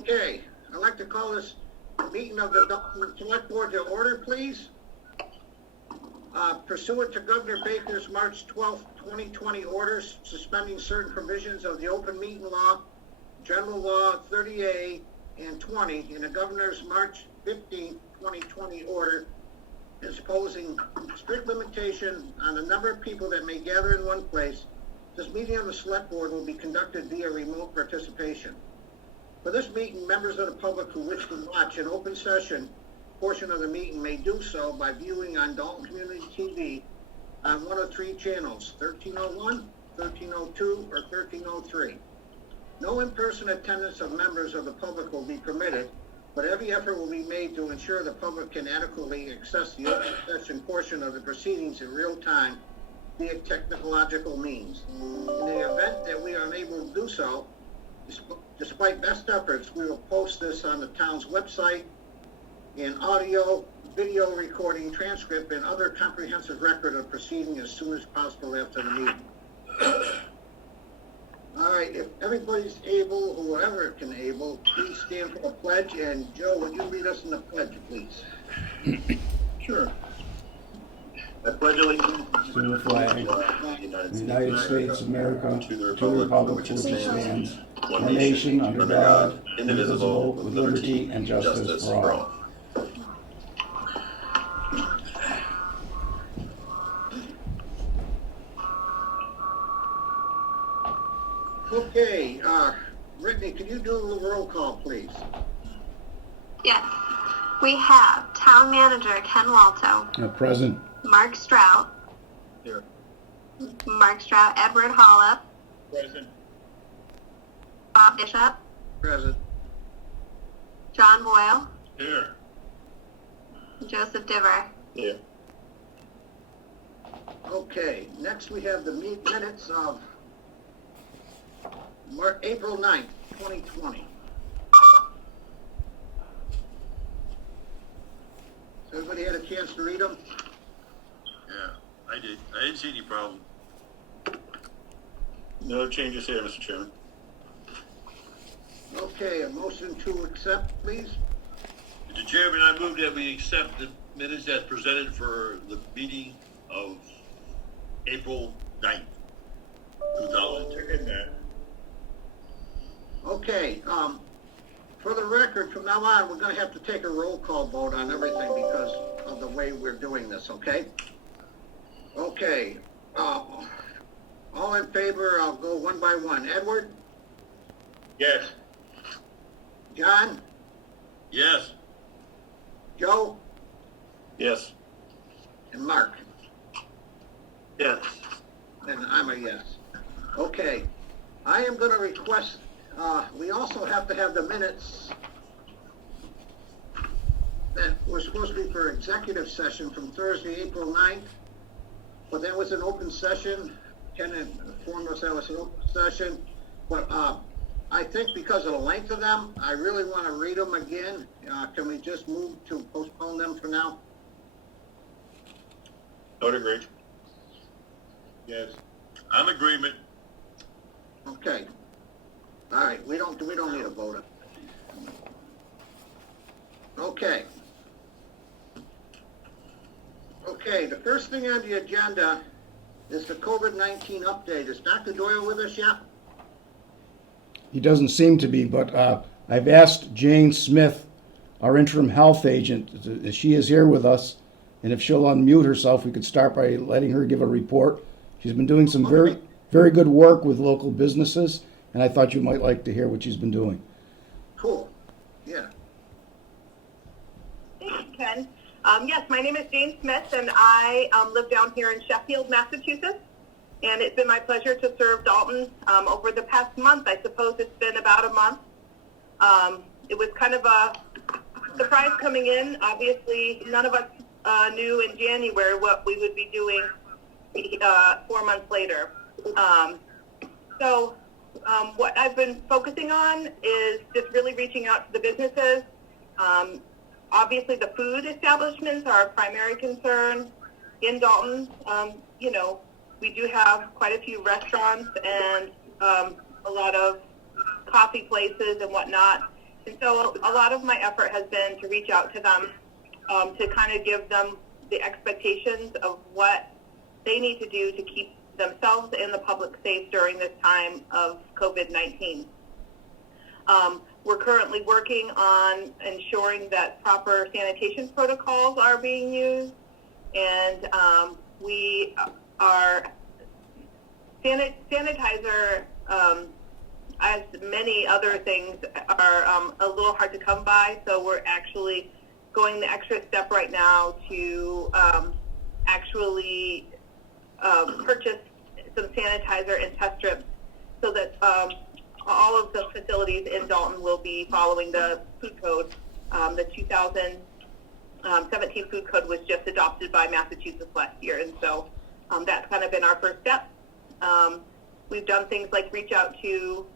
Okay, I'd like to call this meeting of the Dalton Select Board to order, please. Pursuant to Governor Baker's March 12th, 2020 orders suspending certain provisions of the Open Meeting Law, General Law 30A and 20, and the Governor's March 15th, 2020 order imposing strict limitation on the number of people that may gather in one place, this meeting of the Select Board will be conducted via remote participation. For this meeting, members of the public who wish to watch an open session portion of the meeting may do so by viewing on Dalton Community TV on one of three channels, 1301, 1302, or 1303. No in-person attendance of members of the public will be permitted, but every effort will be made to ensure the public can adequately access the open session portion of the proceedings in real time via technological means. In the event that we are unable to do so, despite best efforts, we will post this on the town's website in audio, video recording, transcript, and other comprehensive record of proceeding as soon as possible after the meeting. All right, if everybody's able, whoever can able, please stand for the pledge. And Joe, would you lead us in the pledge, please? Sure. I pledge allegiance to the flag of the United States of America, to the republic for which it stands, one nation under God, indivisible, with liberty and justice for all. Okay, Brittany, can you do the roll call, please? Yes. We have Town Manager Ken Walto. Present. Mark Strout. Here. Mark Strout. Edward Hollup. Present. Bob Bishop. Present. John Boyle. Here. Joseph Diver. Here. Okay, next we have the minutes of April 9th, 2020. So everybody had a chance to read them? Yeah, I did. I didn't see any problem. No changes here, Mr. Chairman. Okay, a motion to accept, please. Mr. Chairman, I move that we accept the minutes as presented for the meeting of April 9th, 2020. Okay, for the record, from now on, we're going to have to take a roll call vote on everything because of the way we're doing this, okay? Okay, all in favor, I'll go one by one. Edward? Yes. John? Yes. Joe? Yes. And Mark? Yes. And I'm a yes. Okay, I am going to request, we also have to have the minutes that were supposed to be for executive session from Thursday, April 9th, but that was an open session. Ken informed us that was an open session, but I think because of the length of them, I really want to read them again. Can we just move to postpone them for now? I would agree. Yes. I'm in agreement. Okay. All right, we don't need a vote. Okay. Okay, the first thing on the agenda is the COVID-19 update. Is Dr. Doyle with us yet? He doesn't seem to be, but I've asked Jane Smith, our interim health agent, she is here with us, and if she'll unmute herself, we could start by letting her give a report. She's been doing some very, very good work with local businesses, and I thought you might like to hear what she's been doing. Cool. Yeah. Thank you, Ken. Yes, my name is Jane Smith, and I live down here in Sheffield, Massachusetts. And it's been my pleasure to serve Dalton over the past month. I suppose it's been about a month. It was kind of a surprise coming in. Obviously, none of us knew in January what we would be doing 4 months later. What I've been focusing on is just really reaching out to the businesses. Obviously, the food establishments are a primary concern in Dalton. We do have quite a few restaurants and a lot of coffee places and whatnot. And so a lot of my effort has been to reach out to them, to kind of give them the expectations of what they need to do to keep themselves and the public safe during this time of COVID-19. We're currently working on ensuring that proper sanitation protocols are being used, and we are sanitizer, as many other things, are a little hard to come by, so we're actually going the extra step right now to actually purchase some sanitizer and test strips so that all of the facilities in Dalton will be following the food code. The 2017 food code was just adopted by Massachusetts last year, and so that's kind of been our first step. We've done things like reach out to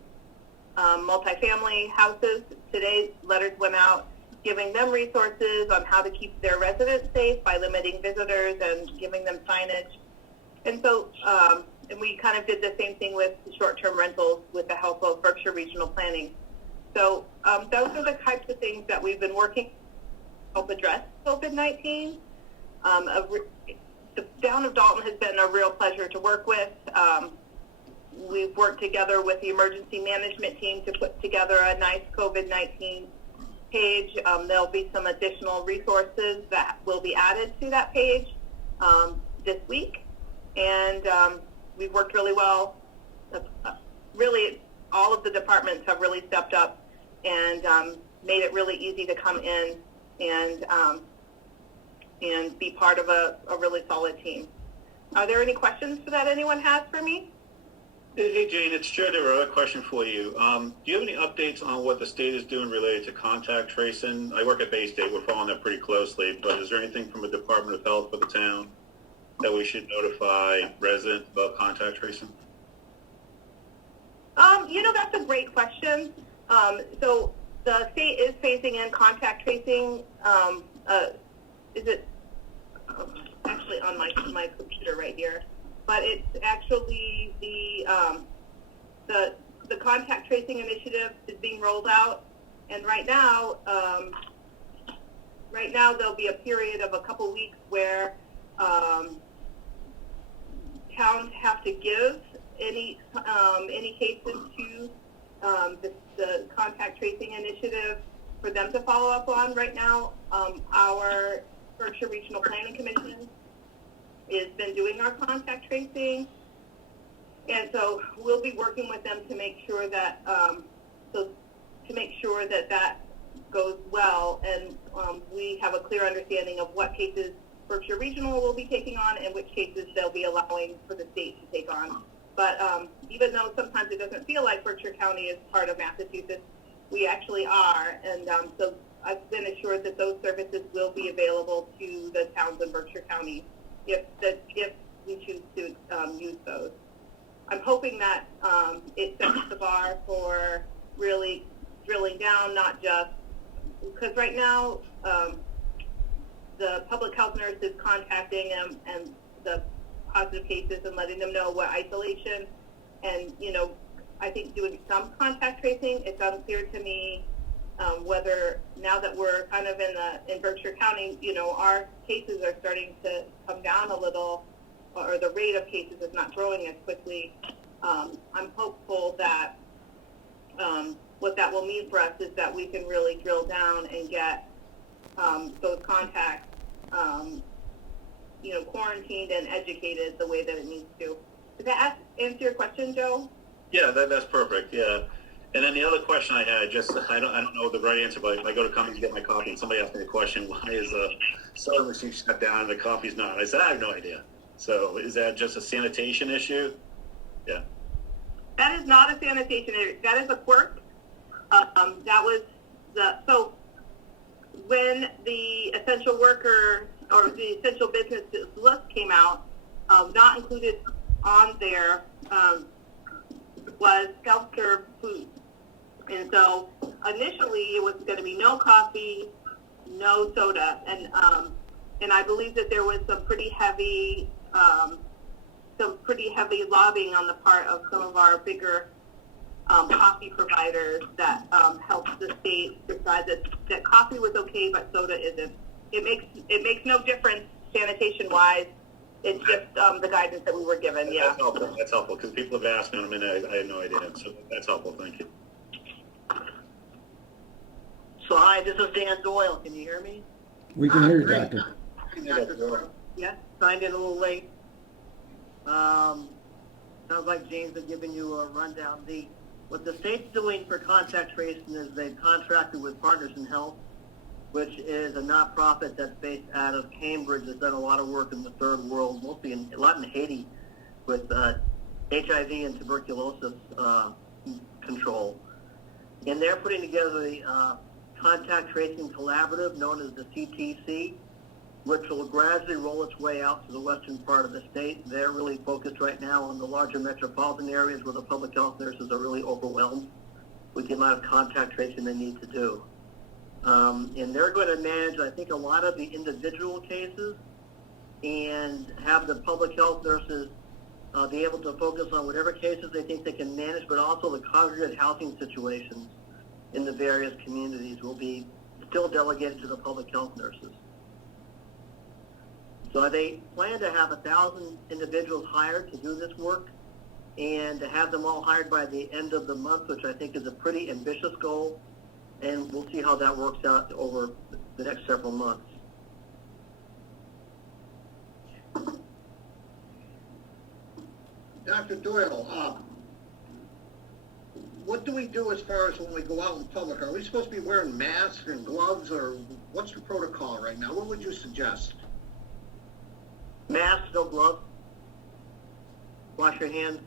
multifamily houses. Today, letters went out giving them resources on how to keep their residents safe by limiting visitors and giving them signage. And so, and we kind of did the same thing with short-term rentals with the help of Berkshire Regional Planning. So those are the types of things that we've been working to help address COVID-19. The town of Dalton has been a real pleasure to work with. We've worked together with the emergency management team to put together a nice COVID-19 page. There'll be some additional resources that will be added to that page this week. And we've worked really well. Really, all of the departments have really stepped up and made it really easy to come in and be part of a really solid team. Are there any questions that anyone has for me? Hey, Jane, it's Joe DeRoe. A question for you. Do you have any updates on what the state is doing related to contact tracing? I work at Bay State. We're following that pretty closely, but is there anything from the Department of Health for the town that we should notify residents about contact tracing? That's a great question. So the state is phasing in contact tracing. Is it actually on my computer right here? But it's actually the contact tracing initiative is being rolled out, and right now there'll be a period of a couple weeks where towns have to give any cases to the contact tracing initiative for them to follow up on. Right now, our Berkshire Regional Planning Commission has been doing our contact tracing, and so we'll be working with them to make sure that that goes well, and we have a clear understanding of what cases Berkshire Regional will be taking on and which cases they'll be allowing for the state to take on. But even though sometimes it doesn't feel like Berkshire County is part of Massachusetts, we actually are, and so I've been assured that those services will be available to the towns in Berkshire County if we choose to use those. I'm hoping that it sets the bar for really drilling down, not just because right now the public health nurse is contacting them and the positive cases and letting them know what isolation, and I think doing some contact tracing. It's unclear to me whether now that we're kind of in Berkshire County, our cases are starting to come down a little, or the rate of cases is not growing as quickly. I'm hopeful that what that will mean for us is that we can really drill down and get those contacts, quarantined and educated the way that it needs to. Does that answer your question, Joe? Yeah, that's perfect. Yeah. And then the other question I had, I don't know the right answer, but I go to Cummings to get my coffee, and somebody asked me the question, why is the soda machine shut down and the coffee's not? I said, I have no idea. So is that just a sanitation issue? Yeah. That is not a sanitation issue. That is a quirk. So when the essential worker or the essential businesses list came out, not included on there was self-serve food. And so initially it was going to be no coffee, no soda, and I believe that there was some pretty heavy lobbying on the part of some of our bigger coffee providers that helped the state decide that coffee was okay, but soda isn't. It makes no difference sanitation wise. It's just the guidance that we were given. Yeah. That's helpful because people have asked me, and I had no idea. So that's helpful. Thank you. So hi, this is Dan Doyle. Can you hear me? We can hear you, Great. Doctor. Dr. Doyle. Yes. Signed in a little late. Sounds like James has given you a rundown. What the state's doing for contact tracing is they've contracted with Partners in Health, which is a not-profit that's based out of Cambridge. That's done a lot of work in the third world, mostly a lot in Haiti, with HIV and tuberculosis control. And they're putting together the Contact Tracing Collaborative, known as the CTC, which will gradually roll its way out to the western part of the state. They're really focused right now on the larger metropolitan areas where the public health nurses are really overwhelmed with the amount of contact tracing they need to do. And they're going to manage, I think, a lot of the individual cases and have the public health nurses be able to focus on whatever cases they think they can manage, but also the congregate housing situations in the various communities will be still delegated to the public health nurses. So they plan to have 1,000 individuals hired to do this work and to have them all hired by the end of the month, which I think is a pretty ambitious goal. And we'll see how that works out over the next several months. Dr. Doyle, what do we do as far as when we go out in public? Are we supposed to be wearing masks and gloves, or what's the protocol right now? What would you suggest? Masks, no gloves. Wash your hands.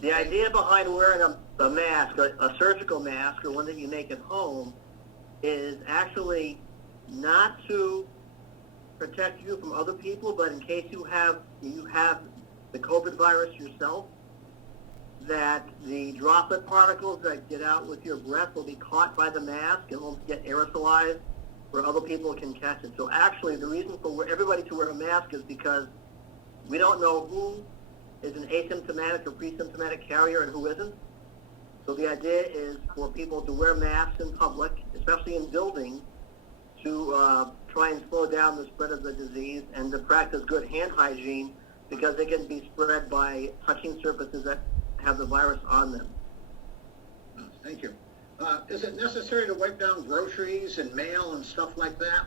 The idea behind wearing a mask, a surgical mask, or one that you make at home, is actually not to protect you from other people, but in case you have the COVID virus yourself, that the droplet particles that get out with your breath will be caught by the mask and won't get aerosolized where other people can catch it. So actually, the reason for everybody to wear a mask is because we don't know who is an asymptomatic or pre-symptomatic carrier and who isn't. So the idea is for people to wear masks in public, especially in buildings, to try and slow down the spread of the disease and to practice good hand hygiene because they can be spread by touching surfaces that have the virus on them. Thank you. Is it necessary to wipe down groceries and mail and stuff like that?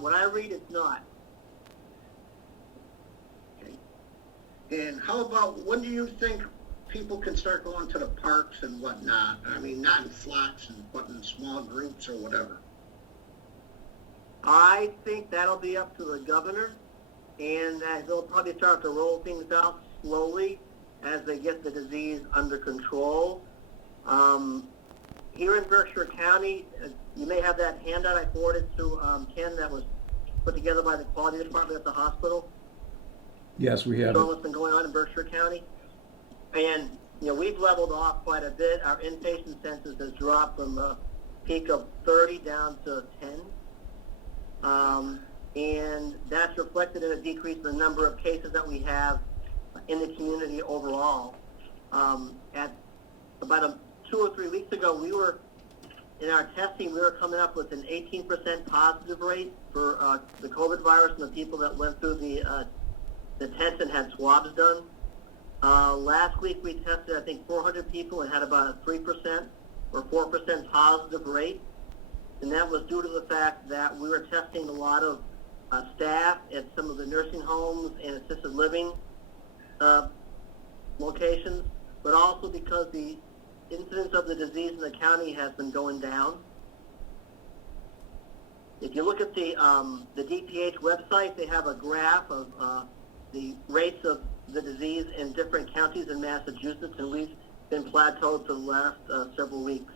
When I read, it's not. And how about, when do you think people can start going to the parks and whatnot? I mean, not in flocks, but in small groups or whatever. I think that'll be up to the governor, and that they'll probably start to roll things out slowly as they get the disease under control. Here in Berkshire County, you may have that handout I forwarded to Ken that was put together by the quality department at the hospital. Yes, we have Show it. what's been going on in Berkshire County. And, we've leveled off quite a bit. Our inpatient census has dropped from a peak of 30 down to 10. And that's reflected in a decrease in the number of cases that we have in the community overall. At about 2 or 3 weeks ago, in our testing, we were coming up with an 18% positive rate for the COVID virus and the people that went through the test and had swabs done. Last week we tested, I think, 400 people and had about a 3% or 4% positive rate. And that was due to the fact that we were testing a lot of staff at some of the nursing homes and assisted living locations, but also because the incidence of the disease in the county has been going down. If you look at the DPH website, they have a graph of the rates of the disease in different counties in Massachusetts, and we've been plateaued for the last several weeks.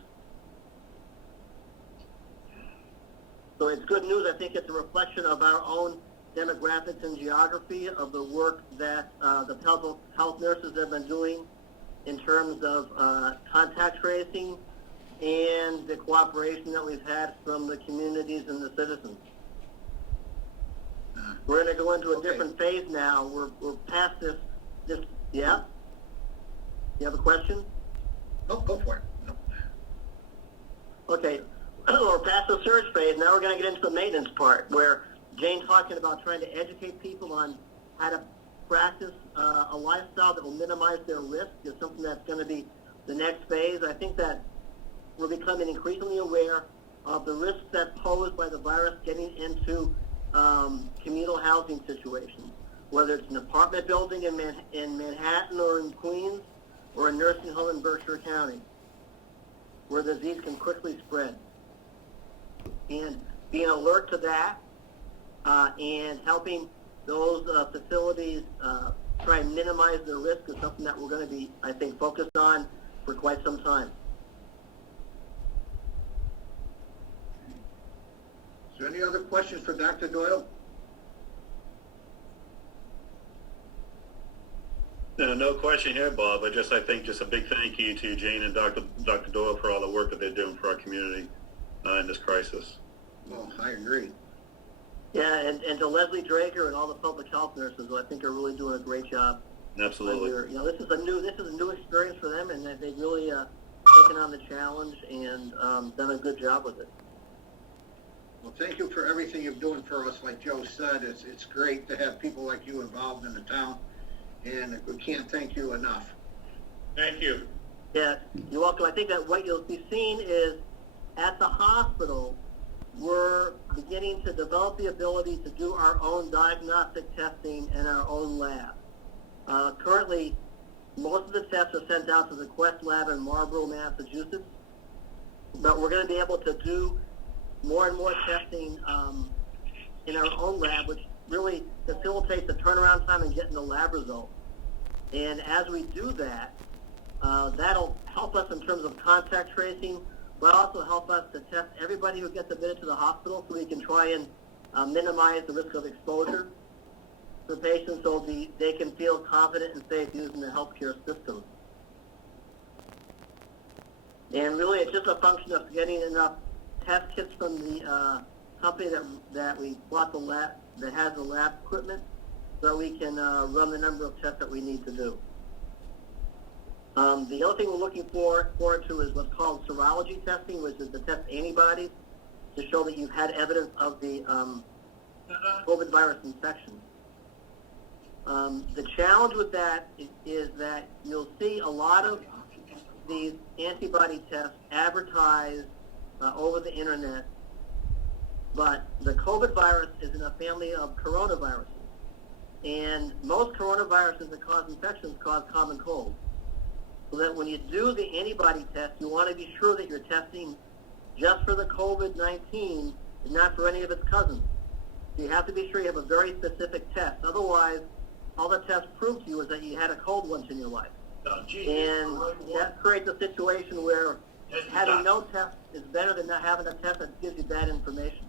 So it's good news. I think it's a reflection of our own demographics and geography of the work that the health nurses have been doing in terms of contact tracing and the cooperation that we've had from the communities and the citizens. We're going to go into a different phase now. We're past this Yeah? You have a question? Oh, go for it. No. Okay, we're past the search phase. Now we're going to get into the maintenance part, where Jane's talking about trying to educate people on how to practice a lifestyle that will minimize their risk is something that's going to be the next phase. I think that we're becoming increasingly aware of the risks that posed by the virus getting into communal housing situations, whether it's an apartment building in Manhattan or in Queens, or a nursing home in Berkshire County, where the disease can quickly spread. And being alert to that and helping those facilities try and minimize their risk is something that we're going to be, I think, focused on for quite some time. Is there any other questions for Dr. Doyle? No question here, Bob. I think just a big thank you to Jane and Dr. Doyle for all the work that they're doing for our community in this crisis. Well, I agree. Yeah, and to Leslie Drager and all the public health nurses, who I think are really doing a great job. Absolutely. You know, this is a new experience for them, and they've really taken on the challenge and done a good job with it. Well, thank you for everything you're doing for us. Like Joe said, it's great to have people like you involved in the town, and we can't thank you enough. Thank you. Yeah, you're welcome. I think that what you'll be seeing is at the hospital, we're beginning to develop the ability to do our own diagnostic testing in our own lab. Currently, most of the tests are sent out to the Quest lab in Marlborough, Massachusetts, but we're going to be able to do more and more testing in our own lab, which really facilitates the turnaround time and getting the lab results. And as we do that, that'll help us in terms of contact tracing, but also help us to test everybody who gets admitted to the hospital so we can try and minimize the risk of exposure for patients so they can feel confident and safe using the healthcare system. And really, it's just a function of getting enough test kits from the company that we bought the lab, that has the lab equipment, so we can run the number of tests that we need to do. The other thing we're looking forward to is what's called serology testing, which is to test antibodies to show that you've had evidence of the COVID virus infection. The challenge with that is that you'll see a lot of these antibody tests advertised over the internet, but the COVID virus is in a family of coronaviruses. And most coronaviruses that cause infections cause common cold. So that when you do the antibody test, you want to be sure that you're testing just for the COVID-19 and not for any of its cousins. So you have to be sure you have a very specific test. Otherwise, all the test prove to you is that you had a cold once in your life. And that creates a situation where having no test is better than not having a test that gives you bad information.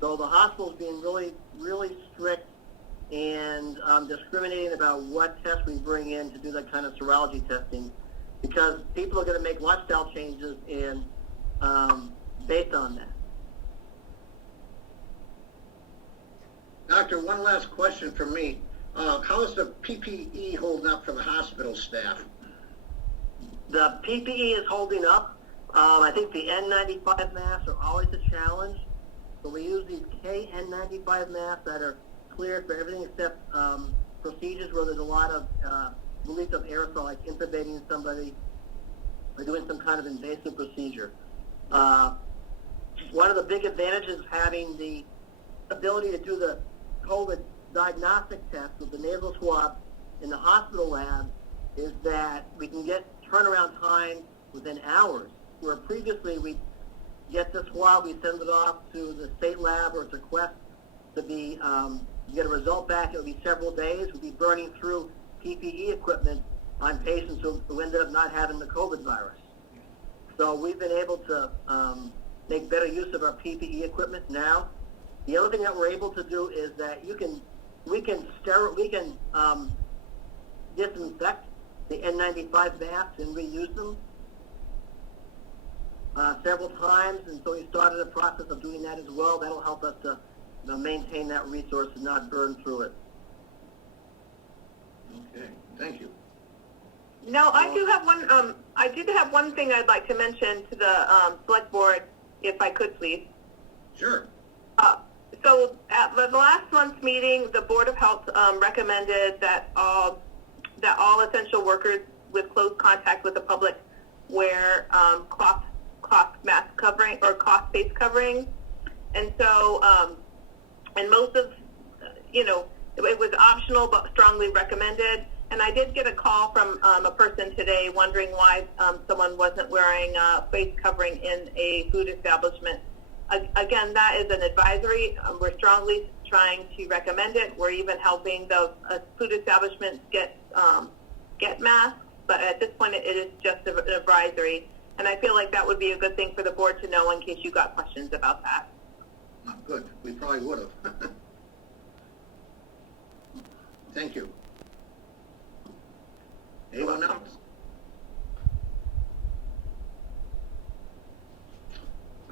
So the hospital's being really, really strict and discriminating about what tests we bring in to do that kind of serology testing, because people are going to make lifestyle changes and based on that. Doctor, one last question from me. How is the PPE holding up for the hospital staff? The PPE is holding up. I think the N95 masks are always a challenge. So we use these KN95 masks that are cleared for everything except procedures where there's a lot of release of aerosol, like intubating somebody or doing some kind of invasive procedure. One of the big advantages of having the ability to do the COVID diagnostic test with the nasal swab in the hospital lab is that we can get turnaround time within hours, where previously we get the swab, we send it off to the state lab or to Quest to be get a result back. It would be several days. We'd be burning through PPE equipment on patients who ended up not having the COVID virus. So we've been able to make better use of our PPE equipment now. The other thing that we're able to do is that we can disinfect the N95 masks and reuse them several times, and so we started a process of doing that as well. That'll help us to maintain that resource and not burn through it. Okay. Thank you. No, I do have one, I did have one thing I'd like to mention to the, select board, if I could, please. Sure. So at the last month's meeting, the Board of Health, recommended that all essential workers with close contact with the public wear, cloth mask covering or cloth face covering. And so, and most of, it was optional but strongly recommended. And I did get a call from a person today wondering why someone wasn't wearing a face covering in a food establishment. Again, that is an advisory. We're strongly trying to recommend it. We're even helping the food establishments get masks, but at this point it is just an advisory. And I feel like that would be a good thing for the board to know in case you got questions about that. Good. We probably would have. Thank you. Anyone else?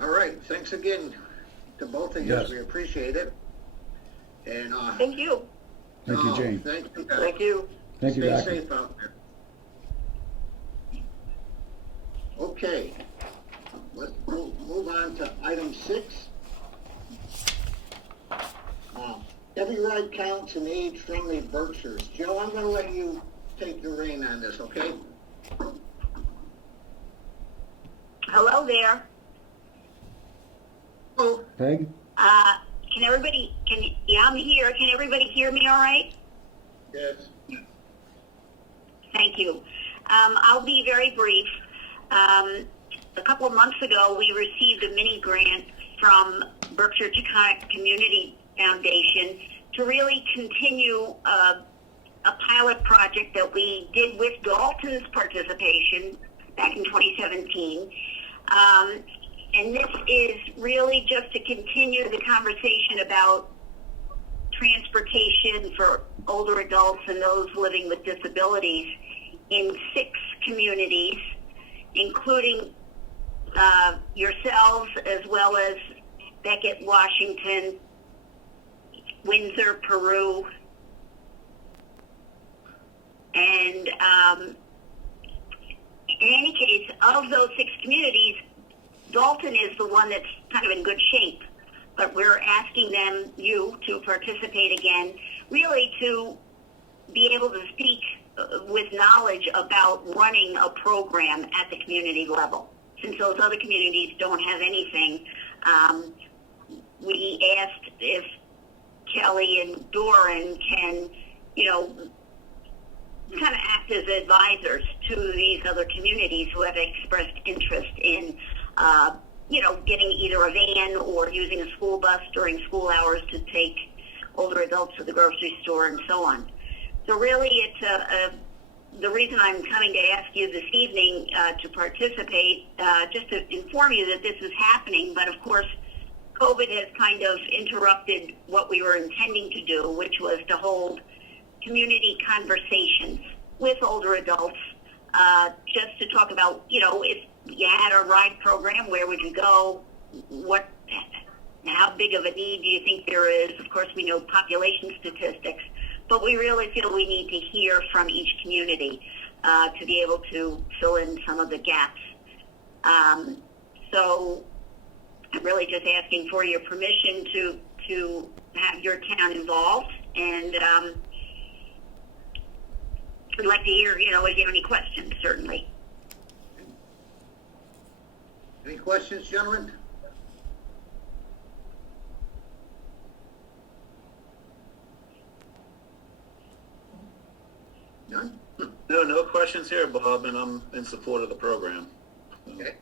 All right. Thanks again to both of you. Yes. We appreciate it. And Thank you. Thank you, Jane. Thank you. Guys. Thank you. Thank you, Stay Doctor. safe out there. Okay. Let's move on to item 6. Every ride counts in age-friendly Berkshires. Joe, I'm going to let you take the reign on this, okay? Hello there. Oh, Peg? Can everybody, yeah, I'm here. Can everybody hear me all right? yes. Thank you. I'll be very brief. A couple of months ago, we received a mini grant from Berkshire Taconic Community Foundation to really continue a pilot project that we did with Dalton's participation back in 2017. And this is really just to continue the conversation about transportation for older adults and those living with disabilities in 6 communities, including yourselves as well as Beckett, Washington, Windsor, Peru, and in any case, of those 6 communities, Dalton is the one that's kind of in good shape, but we're asking you to participate again, really to be able to speak with knowledge about running a program at the community level. Since those other communities don't have anything, we asked if Kelly and Doran can, kind of act as advisors to these other communities who have expressed interest in, getting either a van or using a school bus during school hours to take older adults to the grocery store and so on. So really it's the reason I'm coming to ask you this evening to participate, just to inform you that this is happening, but of course COVID has kind of interrupted what we were intending to do, which was to hold community conversations with older adults, just to talk about, if you had a ride program, where would you go? How big of a need do you think there is? Of course, we know population statistics, but we really feel we need to hear from each community to be able to fill in some of the gaps. So I'm really just asking for your permission to have your town involved, and I'd like to hear, if you have any questions, certainly. Any questions, gentlemen? None? No questions here, Bob, and I'm in support of the program. Okay.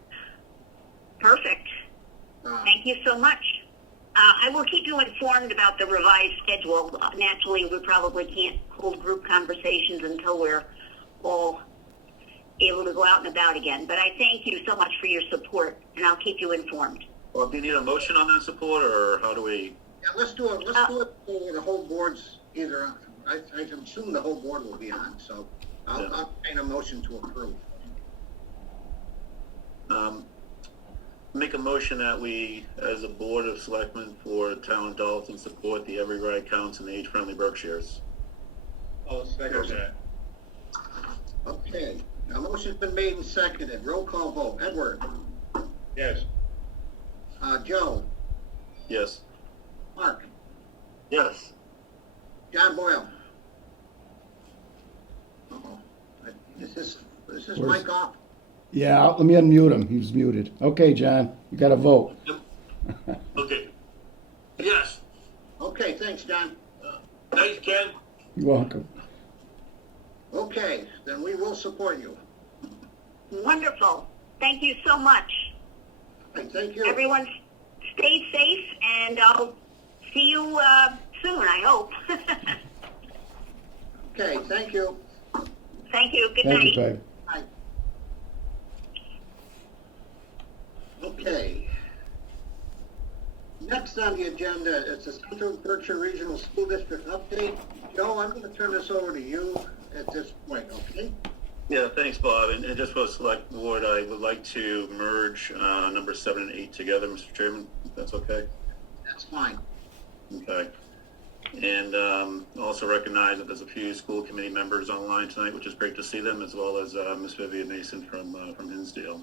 Perfect. Thank you so much. I will keep you informed about the revised schedule. Naturally, we probably can't hold group conversations until we're all able to go out and about again. But I thank you so much for your support, and I'll keep you informed. Well, do you need a motion on that support, or how do we? Yeah, let's do it. Let's do it for the whole board's either. I assume the whole board will be on, so I'll make a motion to approve. Make a motion that we, as a board of selectmen for town Dalton, support the Every Ride Counts and Age-Friendly Berkshires. I'll second that. Okay, now motion's been made and seconded. Roll call vote. Edward? Yes. Joe? Yes. Mark? Yes. John Boyle? Uh-oh. Is this Where's- mic off? Yeah, let me unmute him. He was muted. Okay, John, you got to vote. Okay. Yes. Okay, thanks, John. Thanks, Ken. You're welcome. Okay, then we will support you. Wonderful. Thank you so much. Hey, thank you. Everyone stay safe, and I'll see you soon, I hope. Okay, thank you. Thank you. Good Thank night. you, Peg. Bye. Okay. Next on the agenda is the Central Berkshire Regional School District update. Joe, I'm going to turn this over to you at this point, okay? Yeah, thanks, Bob. And just for the select board, I would like to merge number 7 and 8 together, Mr. Chairman, if that's okay. That's fine. Okay. And also recognize that there's a few school committee members online tonight, which is great to see them, as well as Ms. Vivian Mason from Hinsdale.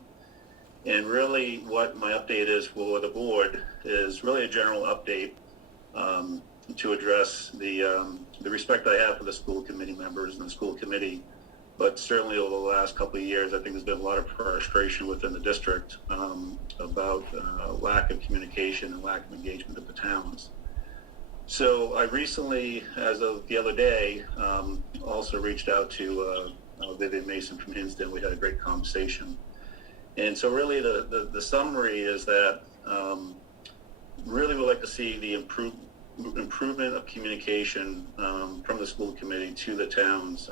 And really what my update is for the board is really a general update to address the respect I have for the school committee members and the school committee. But certainly over the last couple of years, I think there's been a lot of frustration within the district about lack of communication and lack of engagement of the towns. So I recently, as of the other day, also reached out to Vivian Mason from Hinsdale. We had a great conversation. And so really the summary is that really we'd like to see the improvement of communication from the school committee to the towns.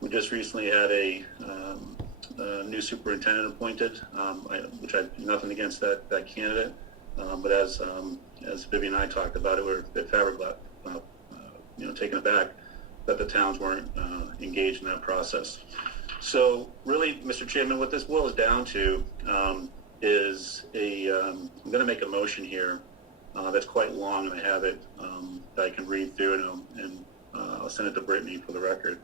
We just recently had a new superintendent appointed, which I have nothing against that candidate. But as Vivian and I talked about it, we're a bit taken aback that the towns weren't engaged in that process. So really, Mr. Chairman, what this boils down to is I'm going to make a motion here that's quite long, and I have it that I can read through, and I'll send it to Brittany for the record.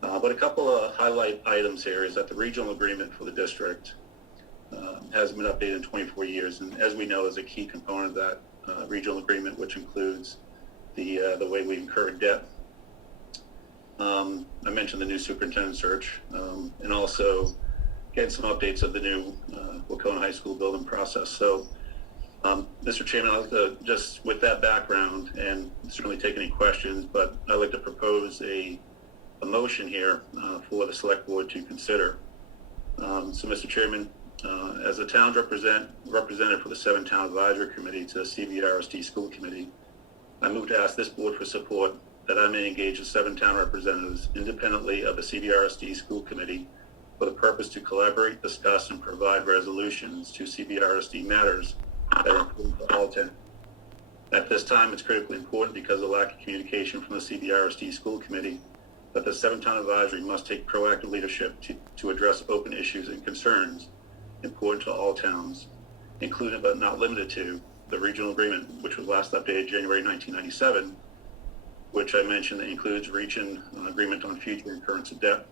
But a couple of highlight items here is that the regional agreement for the district hasn't been updated in 24 years, and as we know, is a key component of that regional agreement, which includes the way we incur debt. I mentioned the new superintendent search, and also getting some updates of the new Wacona High School building process. So, Mr. Chairman, I'd like to just, with that background, and certainly take any questions, but I'd like to propose a motion here for the select board to consider. So, Mr. Chairman, as the town's representative for the 7-town advisory committee to the CVRSD school committee, I move to ask this board for support that I may engage the 7-town representatives independently of the CVRSD school committee for the purpose to collaborate, discuss, and provide resolutions to CVRSD matters that are important to all 10. At this time, it's critically important because of the lack of communication from the CVRSD school committee that the 7-town advisory must take proactive leadership to address open issues and concerns important to all towns, including but not limited to the regional agreement, which was last updated January 1997, which I mentioned that includes reaching an agreement on future incurrence of debt.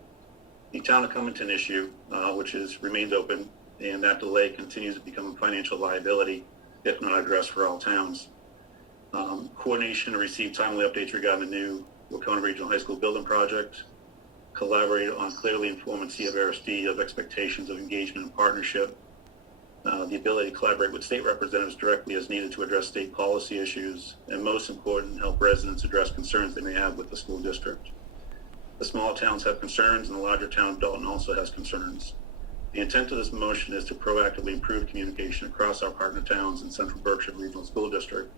The town of Cummington issue, which remained open, and that delay continues to become a financial liability if not addressed for all towns. Coordination to receive timely updates regarding the new Wacona Regional High School building project. Collaborate on clearly informing CVRSD of expectations of engagement and partnership. The ability to collaborate with state representatives directly as needed to address state policy issues, and most important, help residents address concerns they may have with the school district. The small towns have concerns, and the larger town of Dalton also has concerns. The intent of this motion is to proactively improve communication across our partner towns in Central Berkshire Regional School District.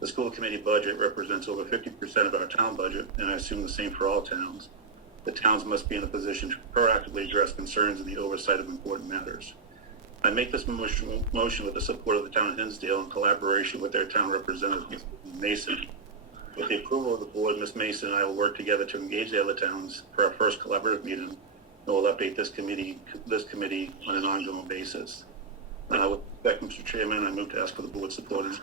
The school committee budget represents over 50% of our town budget, and I assume the same for all towns. The towns must be in a position to proactively address concerns in the oversight of important matters. I make this motion with the support of the town of Hinsdale in collaboration with their town representative, Ms. Mason. With the approval of the board, Ms. Mason and I will work together to engage the other towns for our first collaborative meeting, and we'll update this committee on an ongoing basis. With respect, Mr. Chairman, I move to ask for the board's support.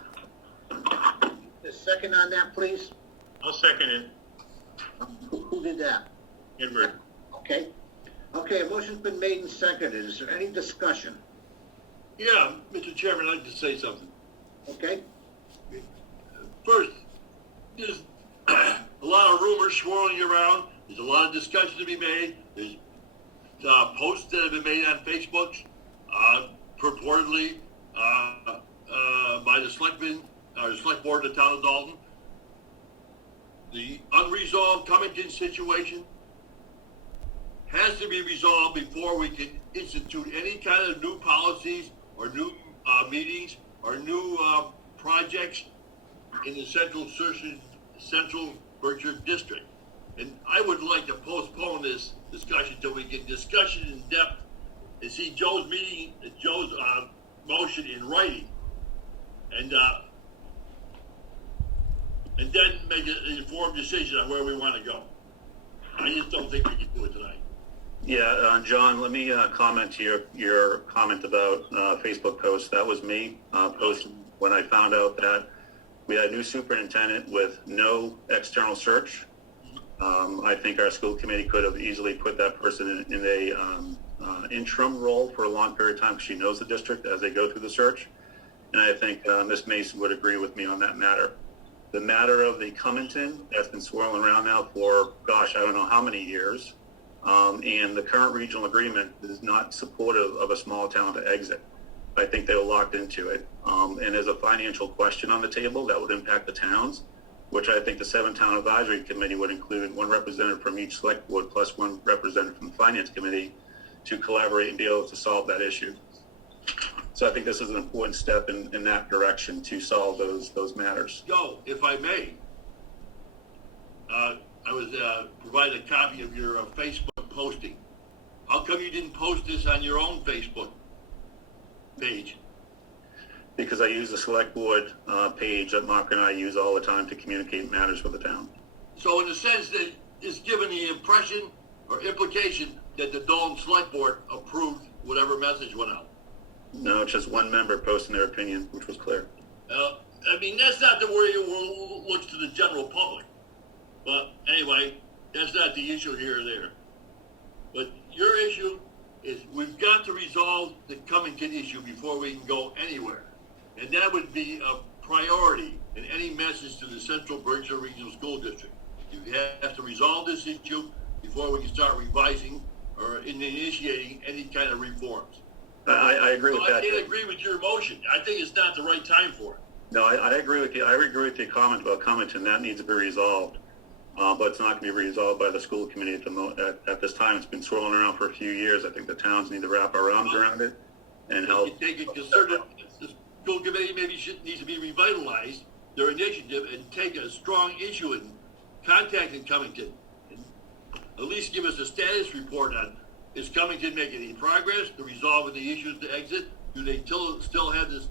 The second on that, please. I'll second it. Who did that? Edward. Okay. Okay, a motion's been made and seconded. Is there any discussion? Yeah, Mr. Chairman, I'd like to say something. Okay? First, there's a lot of rumors swirling around. There's a lot of discussion to be made. There's posts that have been made on Facebook, purportedly by the selectmen, or the select board of the town of Dalton. The unresolved Cummington situation has to be resolved before we can institute any kind of new policies or new meetings or new projects in the central Berkshire district. And I would like to postpone this discussion until we get discussion in depth and see Joe's motion in writing, and then make an informed decision on where we want to go. I just don't think we can do it tonight. Yeah, John, let me comment to your comment about Facebook posts. That was me posting when I found out that we had a new superintendent with no external search. I think our school committee could have easily put that person in a interim role for a long period of time because she knows the district as they go through the search. And I think Ms. Mason would agree with me on that matter. The matter of the Cummington, that's been swirling around now for, gosh, I don't know how many years. And the current regional agreement is not supportive of a small town to exit. I think they were locked into it. And there's a financial question on the table that would impact the towns, which I think the 7-town advisory committee would include one representative from each select board plus one representative from the finance committee to collaborate and be able to solve that issue. So I think this is an important step in that direction to solve those matters. Joe, if I may, I was provided a copy of your Facebook posting. How come you didn't post this on your own Facebook page? Because I use the select board page that Mark and I use all the time to communicate matters with the town. So in a sense that it's given the impression or implication that the Dalton Select Board approved whatever message went out. No, it's just one member posting their opinion, which was clear. I mean, that's not the way it looks to the general public. But anyway, that's not the issue here or there. But your issue is we've got to resolve the Cummington issue before we can go anywhere. And that would be a priority in any message to the Central Berkshire Regional School District. You have to resolve this issue before we can start revising or initiating any kind of reforms. I agree with that. I can't agree with your motion. I think it's not the right time for it. No, I agree with you. I agree with your comment about Cummington. That needs to be resolved. But it's not going to be resolved by the school committee at this time. It's been swirling around for a few years. I think the towns need to wrap our arms around it and help. Take a concerted, the school committee maybe needs to be revitalized, their initiative, and take a strong issue in contacting Cummington. And at least give us a status report on, is Cummington making any progress to resolving the issues to exit? Do they still have this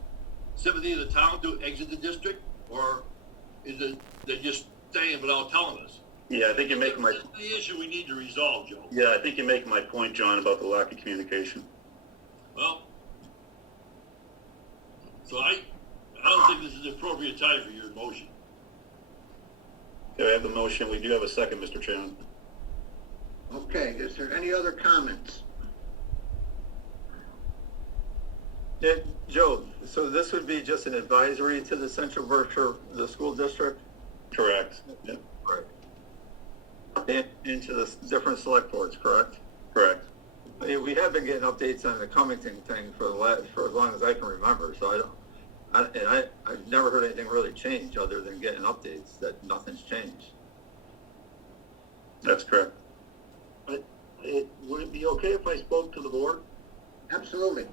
sympathy of the town to exit the district? Or is it they're just staying without telling us? Yeah, I think you're making That's the issue we need to resolve, Joe. Yeah, I think you're making my point, John, about the lack of communication. Well, so I don't think this is the appropriate time for your motion. Okay, I have the motion. We do have a second, Mr. Chairman. Okay, is there any other comments? Yeah, Joe, so this would be just an advisory to the Central Berkshire, the school district? Correct. Yep. Right. And to the different select boards, correct? Correct. I mean, we have been getting updates on the Cummington thing for as long as I can remember, so I've never heard anything really change other than getting updates that nothing's changed. That's correct. Would it be okay if I spoke to the board? Absolutely.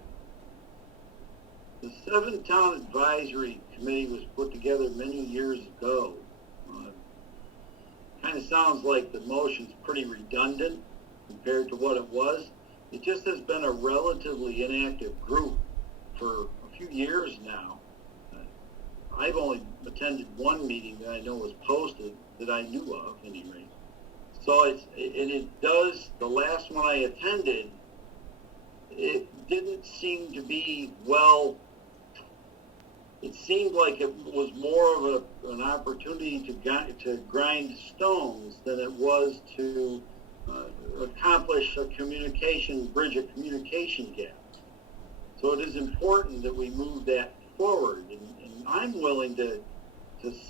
The 7-town advisory committee was put together many years ago. Kind of sounds like the motion's pretty redundant compared to what it was. It just has been a relatively inactive group for a few years now. I've only attended one meeting that I know was posted that I knew of, at any rate. So the last one I attended, it didn't seem to be it seemed like it was more of an opportunity to grind stones than it was to accomplish a bridge a communication gap. So it is important that we move that forward, and I'm willing to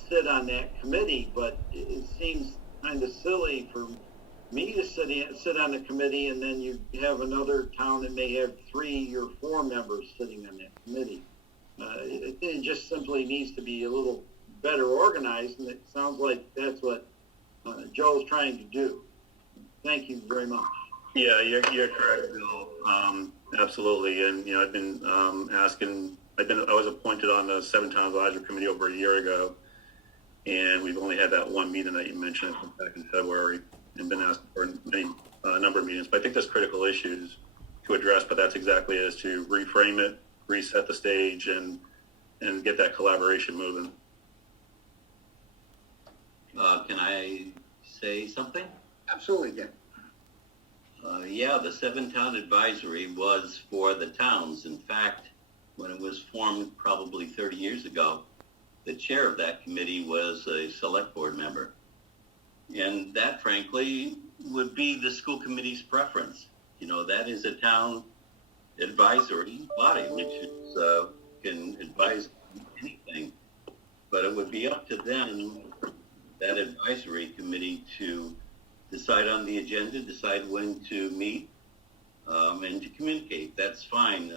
sit on that committee, but it seems kind of silly for me to sit on the committee, and then you have another town that may have 3 or 4 members sitting on that committee. It just simply needs to be a little better organized, and it sounds like that's what Joe's trying to do. Thank you very much. Yeah, you're correct, Bill. Absolutely. And, I've been I was appointed on the 7-Town Advisory Committee over a year ago, and we've only had that one meeting that you mentioned back in February, and been asked for a number of meetings. But I think there's critical issues to address, but that's exactly it, is to reframe it, reset the stage, and get that collaboration moving. Can I say something? Absolutely, Dick. Yeah, the 7-Town Advisory was for the towns. In fact, when it was formed probably 30 years ago, the chair of that committee was a SelectBoard member. And that, frankly, would be the school committee's preference. That is a town advisory body, which is, can advise anything. But it would be up to them, that advisory committee, to decide on the agenda, decide when to meet, and to communicate. That's fine.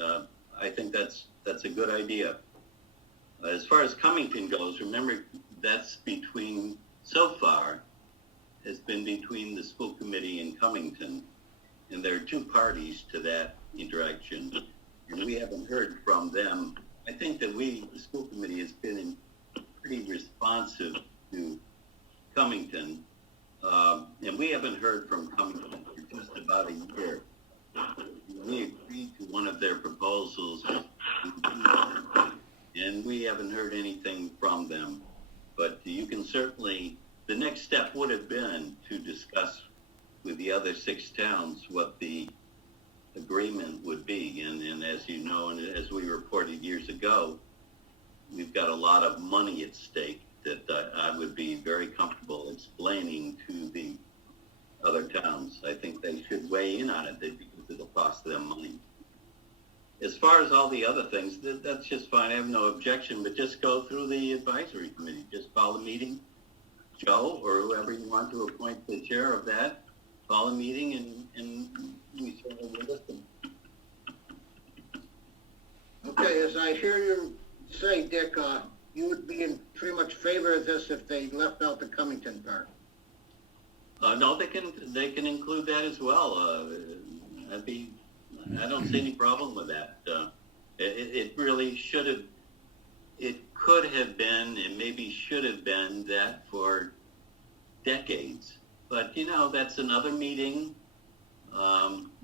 I think that's a good idea. As far as Cummington goes, remember, that's so far, has been between the school committee and Cummington. And there are 2 parties to that interaction, and we haven't heard from them. I think that the school committee, has been pretty responsive to Cummington, and we haven't heard from Cummington for just about a year. We agreed to one of their proposals, and we haven't heard anything from them. But you can certainly, the next step would have been to discuss with the other 6 towns what the agreement would be. And as you know, and as we reported years ago, we've got a lot of money at stake that I would be very comfortable explaining to the other towns. I think they should weigh in on it because it'll cost them money. As far as all the other things, that's just fine. I have no objection, but just go through the advisory committee. Just call a meeting. Joe, or whoever you want to appoint the chair of that, call a meeting, and we certainly will listen. Okay, as I hear you say, Dick, you would be in pretty much favor of this if they left out the Cummington part. No, they can include that as well. I don't see any problem with that. It really should have, it could have been, and maybe should have been that for decades. But that's another meeting.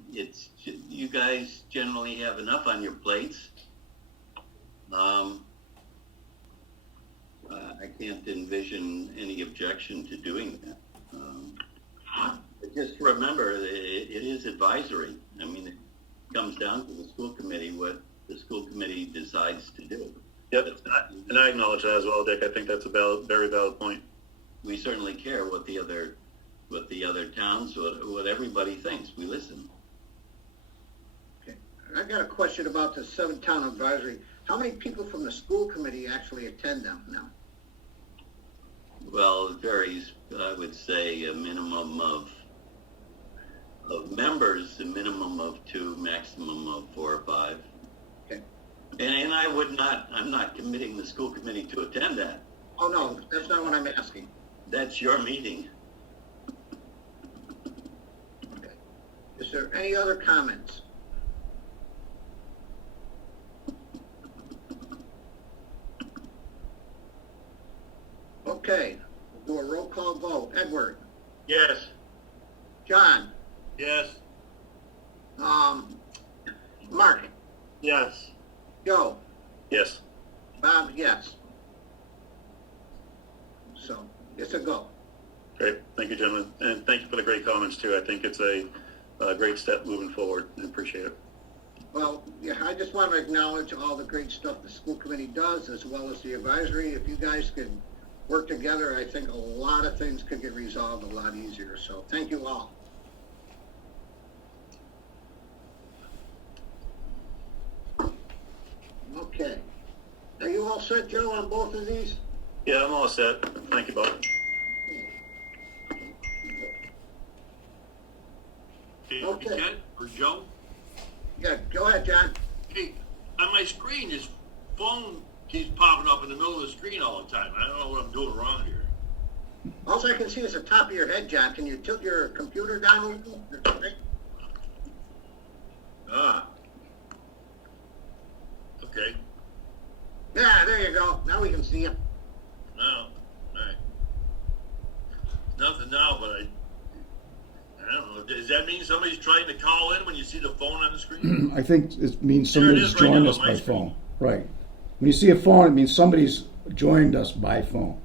You guys generally have enough on your plates. I can't envision any objection to doing that. Just remember, it is advisory. I mean, it comes down to the school committee, what the school committee decides to do. Yep, and I acknowledge that as well, Dick. I think that's a very valid point. We certainly care what the other towns, what everybody thinks. We listen. Okay, I got a question about the 7-Town Advisory. How many people from the school committee actually attend them now? Well, it varies. I would say a minimum of members, a minimum of 2, maximum of 4 or 5. Okay. And I'm not committing the school committee to attend that. Oh, no, that's not what I'm asking. That's your meeting. Okay. Is there any other comments? Okay, we'll do a roll call vote. Edward? Yes. John? Yes. Mark? Yes. Joe? Yes. Bob, yes. So, it's a go. Great. Thank you, gentlemen. And thank you for the great comments, too. I think it's a great step moving forward. I appreciate it. Well, yeah, I just want to acknowledge all the great stuff the school committee does, as well as the advisory. If you guys could work together, I think a lot of things could get resolved a lot easier. So thank you all. set, Joe, on both of these? Yeah, I'm all set. Thank you, Bob. Okay. Ken or Joe? Yeah, go ahead, John. Hey, on my screen, his phone keeps popping up in the middle of the screen all the time. I don't know what I'm doing wrong here. All I can see is the top of your head, John. Can you tilt your computer down a little? Ah. Okay. Yeah, there you go. Now we can see you. Now, all right. Nothing now, but I don't know. Does that mean somebody's trying to call in when you see the phone on the screen? I think it means There it somebody's is right joined now us on my by screen. phone. Right. When you see a phone, it means somebody's joined us by phone.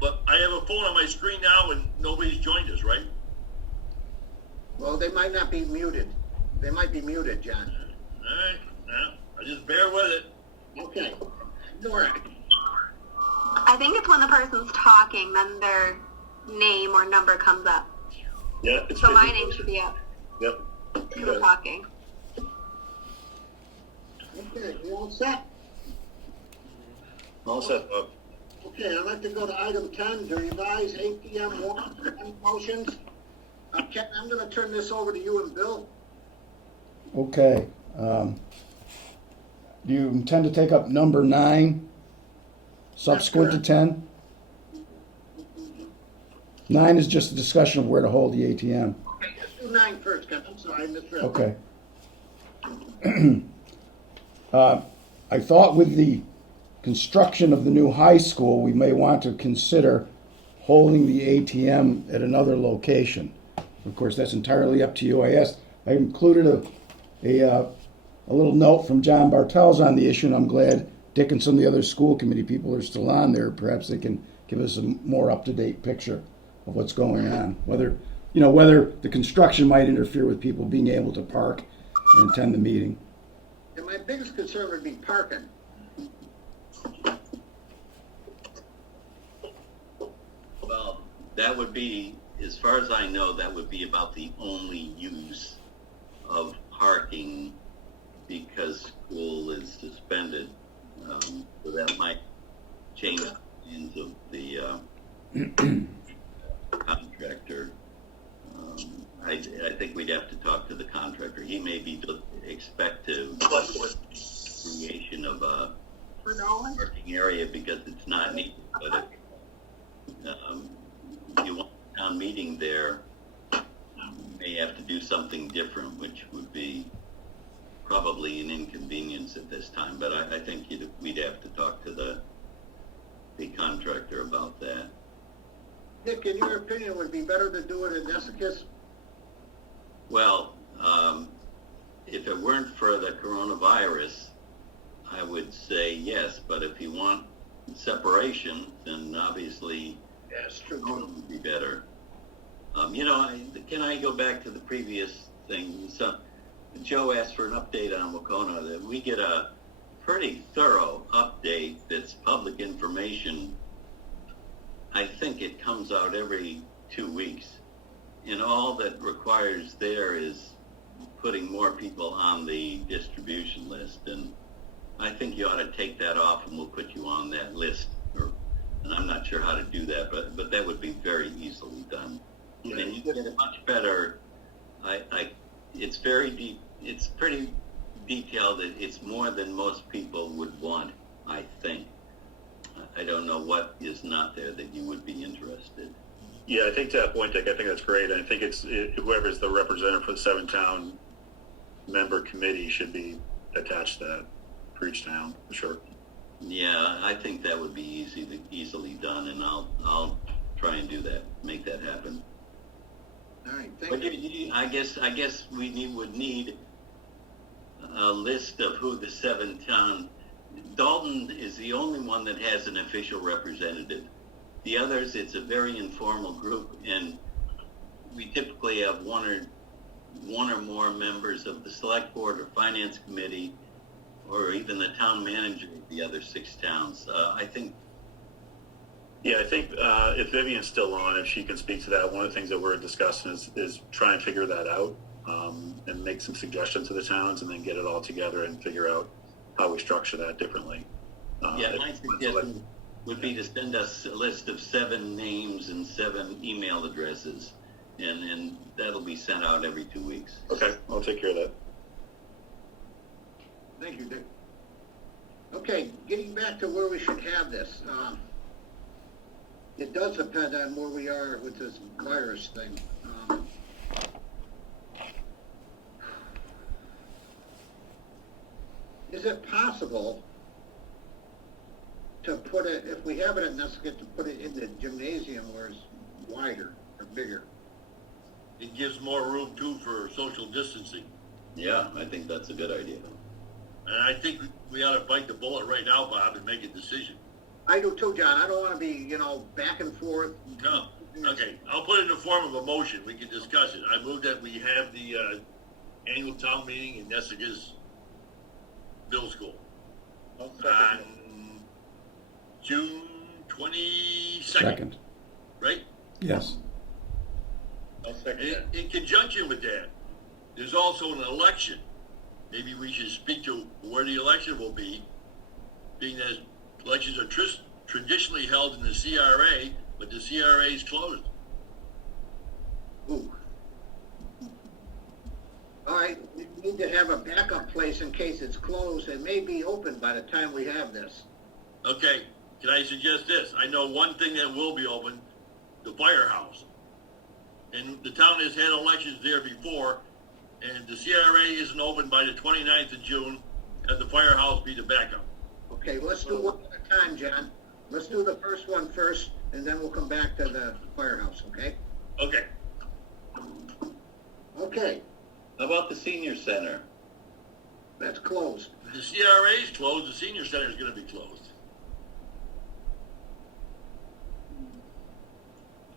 But I have a phone on my screen now and nobody's joined us, right? Well, they might not be muted. They might be muted, John. All right. Now, I just bear with it. Okay. Nora. I think it's when the person's talking, then their name or number comes up. Yeah, it's So my 50. name should be up. Yep. You were talking. Okay, you all set? All set, Bob. Okay, I'd like to go to item 10, the revised ATM warrant motions. Ken, I'm gonna turn this over to you and Bill. Okay. Do you intend to take up number 9, subsequent to correct. 10? 9 is just a discussion of where to hold the ATM. Okay, let's do 9 first, Ken. I'm sorry, I misread. Okay. I thought with the construction of the new high school, we may want to consider holding the ATM at another location. Of course, that's entirely up to you. I included a little note from John Bartels on the issue, and I'm glad Dick and some of the other school committee people are still on there. Perhaps they can give us a more up-to-date picture of what's going on. Whether the construction might interfere with people being able to park and attend the meeting. And my biggest concern would be parking. Well, that would be, as far as I know, that would be about the only use of parking because school is suspended. So that might change the plans of the contractor. I think we'd have to talk to the contractor. He may be expect to creation of a parking area because it's not needed. But if you want a town meeting there, you may have to do something different, which would be probably an inconvenience at this time. But I think we'd have to talk to the contractor about that. Nick, in your opinion, would it be better to do it in Nesicus? Well, if it weren't for the coronavirus, I would say yes. But if you want separation, then obviously Yes, true. it would be better. Can I go back to the previous thing? So Joe asked for an update on Wacona. That we get a pretty thorough update that's public information. I think it comes out every 2 weeks. And all that requires there is putting more people on the distribution list. And I think you ought to take that off and we'll put you on that list. And I'm not sure how to do that, but that would be very easily done. Yeah. And you get a much better, it's very deep, it's pretty detailed. It's more than most people would want, I think. I don't know what is not there that you would be interested. Yeah, I think to that point, Dick, I think that's great. I think whoever's the representative for the 7-town member committee should be attached to that for each town, for sure. Yeah, I think that would be easily done, and I'll try and do that, make that happen. All right, But thank you. I guess we would need a list of who the 7-town. Dalton is the only one that has an official representative. The others, it's a very informal group, and we typically have one or more members of the select board or finance committee, or even the town manager of the other 6 towns. I think. Yeah, I think if Vivian's still on, if she can speak to that, one of the things that we're discussing is try and figure that out and make some suggestions to the towns and then get it all together and figure out how we structure that differently. Yeah, my suggestion would be to send us a list of 7 names and 7 email addresses, and that'll be sent out every 2 weeks. Okay, I'll take care of that. Thank you, Dick. Okay, getting back to where we should have this, it does depend on where we are with this virus thing. Is it possible to put it, if we have it at Nesca, to put it in the gymnasium where it's wider or bigger? It gives more room too for social distancing. Yeah, I think that's a good idea. And I think we ought to bite the bullet right now, Bob, and make a decision. I do too, John. I don't want to be, back and forth. No. Okay, I'll put it in the form of a motion. We can discuss it. I move that we have the annual town meeting in Nessica's middle school on June 22nd, Second. right? Yes. I'll second that. In conjunction with that, there's also an election. Maybe we should speak to where the election will be, being that elections are traditionally held in the CRA, but the CRA is closed. Ooh. All right, we need to have a backup place in case it's closed. It may be open by the time we have this. Okay, can I suggest this? I know one thing that will be open, the firehouse. And the town has had elections there before, and the CRA isn't open by the 29th of June, have the firehouse be the backup. Okay, let's do one at a time, John. Let's do the first one first, and then we'll come back to the firehouse, okay? Okay. Okay, How about the senior center? that's closed. The CRA is closed, the senior center is gonna be closed.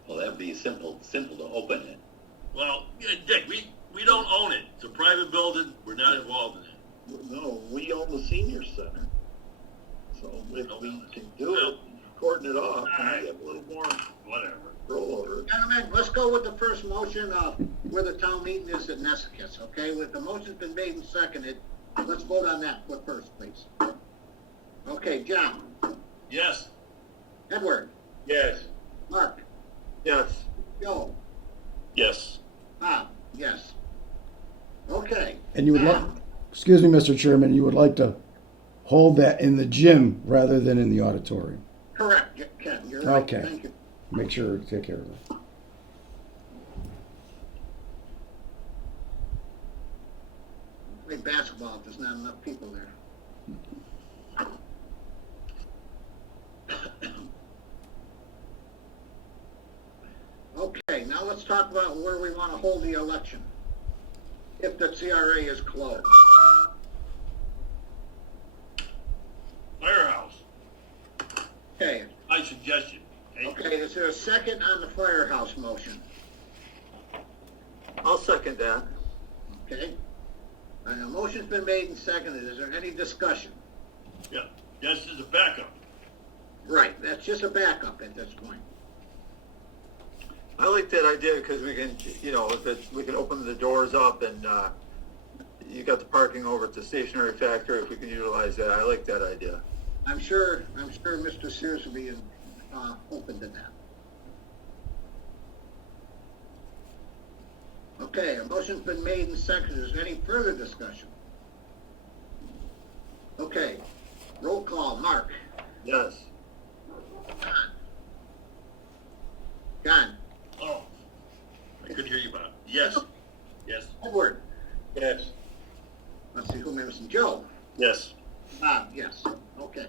Well, that'd be simple to open it. Well, yeah, Dick, we don't own it. It's a private building, we're not involved in it. No, we own the senior center. So if we can do it, cordon it off, and we have a little more Whatever. control over it. Gentlemen, let's go with the first motion of where the town meeting is at Nessicus, okay? With the motion's been made and seconded, let's vote on that first, please. Okay, John, Yes. Edward, Yes. Mark, Yes. Joe, Yes. Bob, yes. Okay. And you would like, excuse me, Mr. Chairman, you would like to hold that in the gym rather than in the auditorium. Correct, Ken, you're right. Okay. Thank you. Make sure to take care of that. Play basketball if there's not enough people there. Okay, now let's talk about where we want to hold the election, if the CRA is closed. Firehouse. Okay, My suggestion. okay, is there a second on the firehouse motion? I'll second that. Okay? A motion's been made and seconded, is there any discussion? Yeah, this is a backup. Right, that's just a backup at this point. I like that idea because we can, we can open the doors up and, you got the parking over at the stationery factory, if we can utilize that. I like that idea. I'm sure Mr. Sears will be open to that. Okay, a motion's been made and seconded. Is there any further discussion? Okay, roll call. Mark? Yes. John? Oh, I couldn't hear you, Bob. Yes. Yes. Edward? Yes. Let's see, who am I missing? Joe? Yes. Bob, yes. Okay.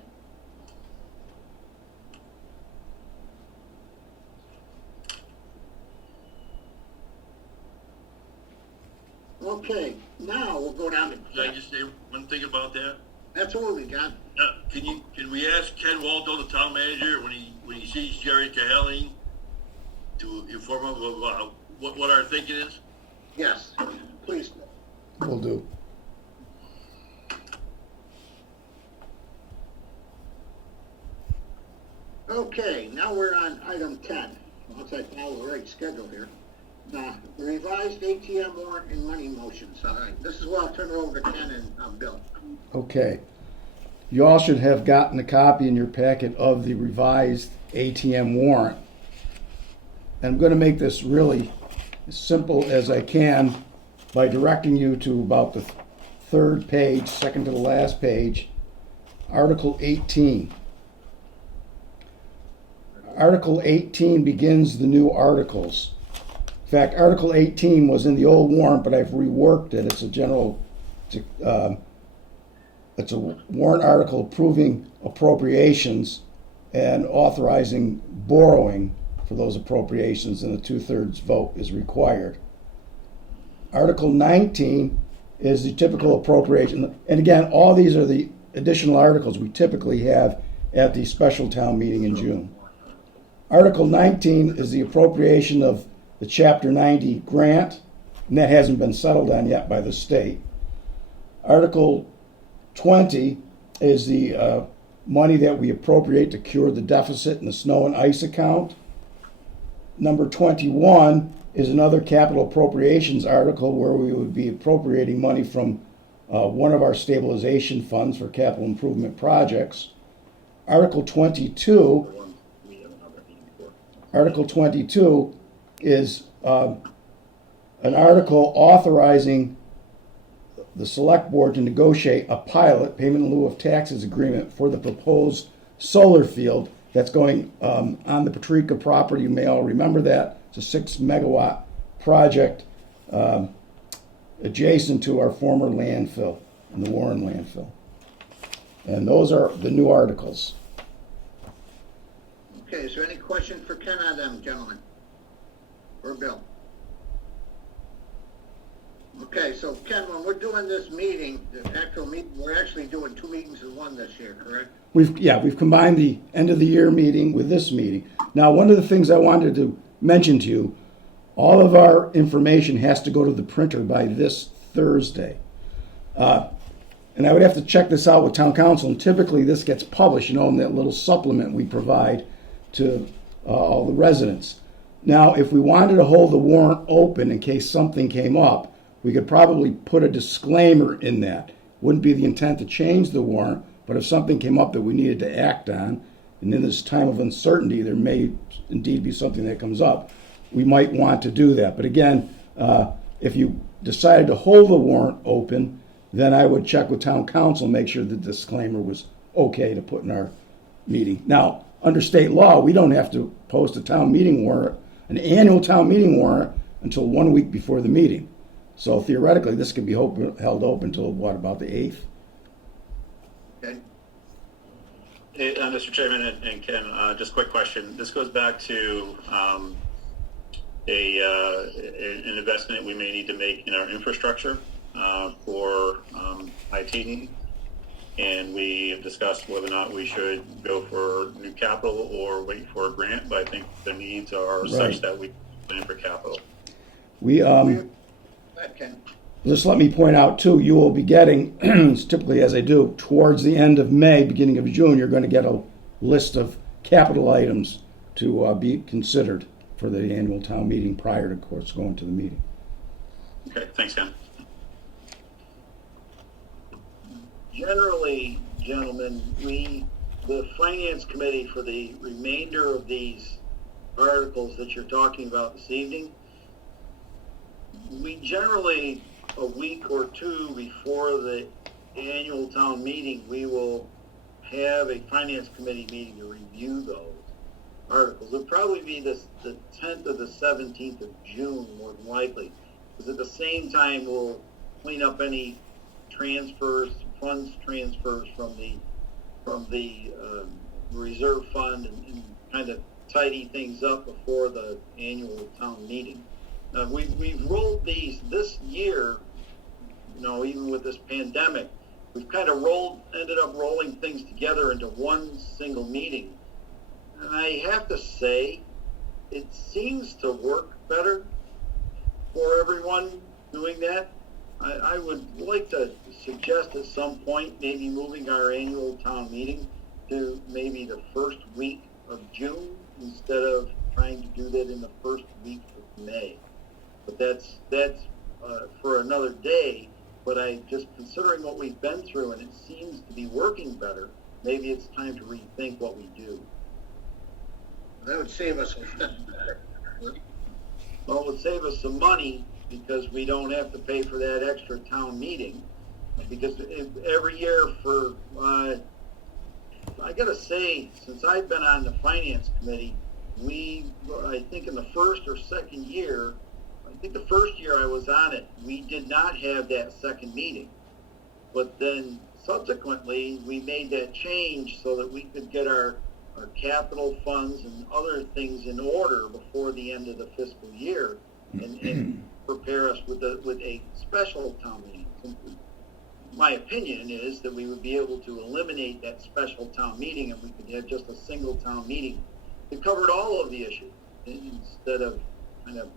Okay, now we'll go down to... Can I just say one thing about that? Absolutely, John. Can we ask Ken Waldo, the town manager, when he sees Jerry Cahaly, to inform him of what our thinking is? Yes, please. Will do. Okay, now we're on item 10. Once I follow the right schedule here. Revised ATM warrant and money motions. All right, this is where I'll turn it over to Ken and Bill. Okay. you all should have gotten a copy in your packet of the revised ATM warrant. And I'm going to make this really as simple as I can by directing you to about the third page, second to the last page, Article 18. Article 18 begins the new articles. In fact, Article 18 was in the old warrant, but I've reworked it. It's a warrant article approving appropriations and authorizing borrowing for those appropriations, and a 2/3 vote is required. Article 19 is the typical appropriation. And again, all these are the additional articles we typically have at the special town meeting in June. Article 19 is the appropriation of the Chapter 90 grant, and that hasn't been settled on yet by the state. Article 20 is the money that we appropriate to cure the deficit in the snow and ice account. Number 21 is another capital appropriations article where we would be appropriating money from one of our stabilization funds for capital improvement projects. Article 22 is an article authorizing the SelectBoard to negotiate a pilot payment in lieu of taxes agreement for the proposed solar field that's going on the Patrika property. You may all remember that. It's a 6 megawatt project adjacent to our former landfill, the Warren landfill. And those are the new articles. Okay, is there any question for Ken on them, gentlemen? Or Bill? Okay, so Ken, when we're doing this meeting, the actual meeting, we're actually doing 2 meetings in one this year, correct? We've combined the end of the year meeting with this meeting. Now, one of the things I wanted to mention to you, all of our information has to go to the printer by this Thursday. And I would have to check this out with town council, and typically this gets published, in that little supplement we provide to all the residents. Now, if we wanted to hold the warrant open in case something came up, we could probably put a disclaimer in that. Wouldn't be the intent to change the warrant, but if something came up that we needed to act on, and in this time of uncertainty, there may indeed be something that comes up, we might want to do that. But again, if you decided to hold the warrant open, then I would check with town council, make sure the disclaimer was okay to put in our meeting. Now, under state law, we don't have to post a town meeting warrant, an annual town meeting warrant, until 1 week before the meeting. So theoretically, this could be held open until, about the 8th? Okay. Hey, Mr. Chairman and Ken, just a quick question. This goes back to an investment we may need to make in our infrastructure for IT needs. And we have discussed whether or not we should go for new capital or wait for a grant, but I think the needs are such that we plan for capital. Just let me point out, too, you will be getting, typically as I do, towards the end of May, beginning of June, you're going to get a list of capital items to be considered for the annual town meeting prior to, of course, going to the meeting. Okay, thanks, Ken. Generally, gentlemen, the Finance Committee, for the remainder of these articles that you're talking about this evening, we generally, a week or two before the annual town meeting, we will have a Finance Committee meeting to review those articles. It'll probably be the 10th or the 17th of June, more than likely, because at the same time, we'll clean up any funds transfers from the reserve fund and kind of tidy things up before the annual town meeting. We've rolled these this year, even with this pandemic, we've kind of ended up rolling things together into one single meeting. And I have to say, it seems to work better for everyone doing that. I would like to suggest at some point maybe moving our annual town meeting to maybe the first week of June instead of trying to do that in the first week of May. But that's for another day. but considering what we've been through, and it seems to be working better, maybe it's time to rethink what we do. That would save us. Well, it would save us some money because we don't have to pay for that extra town meeting. Because every year I gotta say, since I've been on the finance committee, I think in the first or second year, I think the first year I was on it, we did not have that second meeting. But then subsequently, we made that change so that we could get our capital funds and other things in order before the end of the fiscal year and prepare us with a special town meeting. My opinion is that we would be able to eliminate that special town meeting and we could have just a single town meeting that covered all of the issues instead of kind of,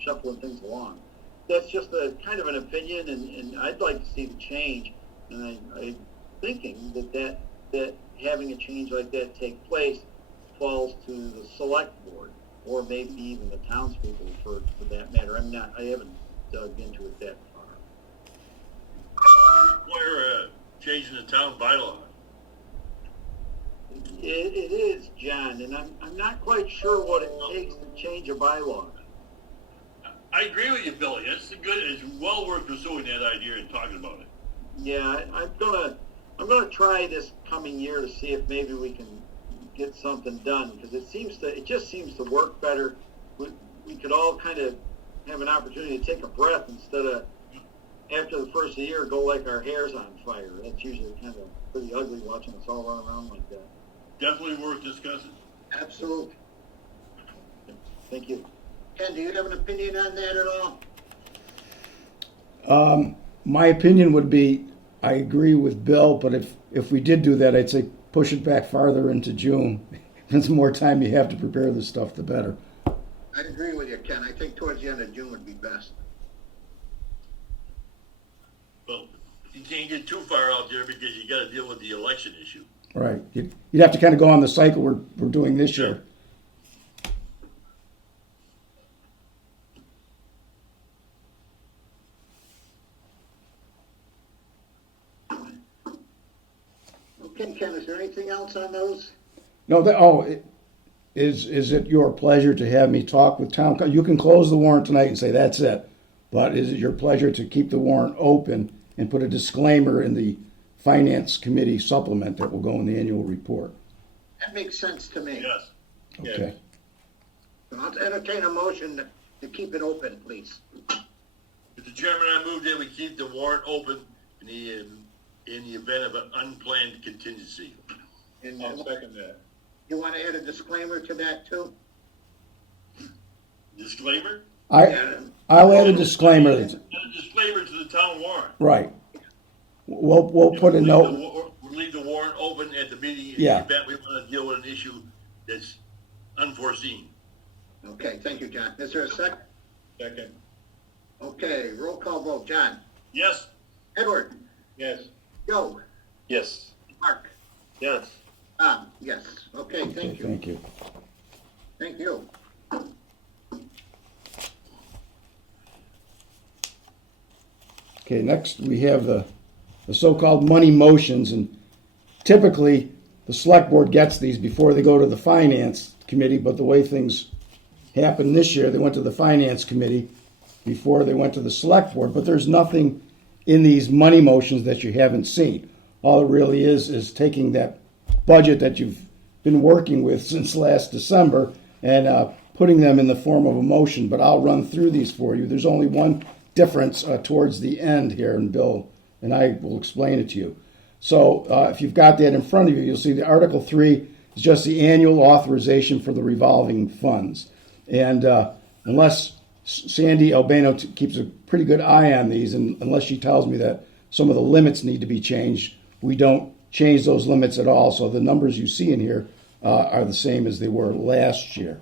shuffling things along. That's just a kind of an opinion, and I'd like to see the change. And I'm thinking that having a change like that take place falls to the select board, or maybe even the townspeople for that matter. I haven't dug into it that far. We're changing the town bylaw. It is, John, and I'm not quite sure what it takes to change a bylaw. I agree with you, Billy. It's well worth pursuing that idea and talking about it. Yeah, I'm gonna try this coming year to see if maybe we can get something done, because it just seems to work better. We could all kind of have an opportunity to take a breath instead of after the first of the year go like our hair's on fire. That's usually kind of pretty ugly watching us all run around like that. Definitely worth discussing. Absolutely. Thank you. Ken, do you have an opinion on that at all? My opinion would be, I agree with Bill, but if we did do that, I'd say push it back farther into June. The more time you have to prepare this stuff, the better. I agree with you, Ken. I think towards the end of June would be best. Well, you can't get too far out there because you got to deal with the election issue. Right. You'd have to kind of go on the cycle we're doing this year. Okay, Ken, is there anything else on those? No, is it your pleasure to have me talk with town? You can close the warrant tonight and say that's it, but is it your pleasure to keep the warrant open and put a disclaimer in the finance committee supplement that will go in the annual report? That makes sense to me. Yes. Okay. I'll entertain a motion to keep it open, please. Mr. Chairman, I move that we keep the warrant open in the event of an unplanned contingency. And I'll second that. you want to add a disclaimer to that too? Disclaimer? I'll add a disclaimer. Add a disclaimer to the town warrant. Right. We'll put a note. We'll leave the warrant open at the meeting in Yeah. the event we want to deal with an issue that's unforeseen. Okay, thank you, John. Is there a second? Second. Okay, roll call vote. John? Yes. Edward? Yes. Joe? Yes. Mark? Yes. Yes. Okay, thank you. Thank you. Thank you. Okay, next we have the so-called money motions, and typically the select board gets these before they go to the finance committee, but the way things happened this year, they went to the finance committee before they went to the select board, but there's nothing in these money motions that you haven't seen. All it really is taking that budget that you've been working with since last December and putting them in the form of a motion, but I'll run through these for you. There's only one difference towards the end here, and Bill and I will explain it to you. So if you've got that in front of you, you'll see the Article 3 is just the annual authorization for the revolving funds. And unless Sandy Albano keeps a pretty good eye on these, and unless she tells me that some of the limits need to be changed, we don't change those limits at all. So the numbers you see in here are the same as they were last year.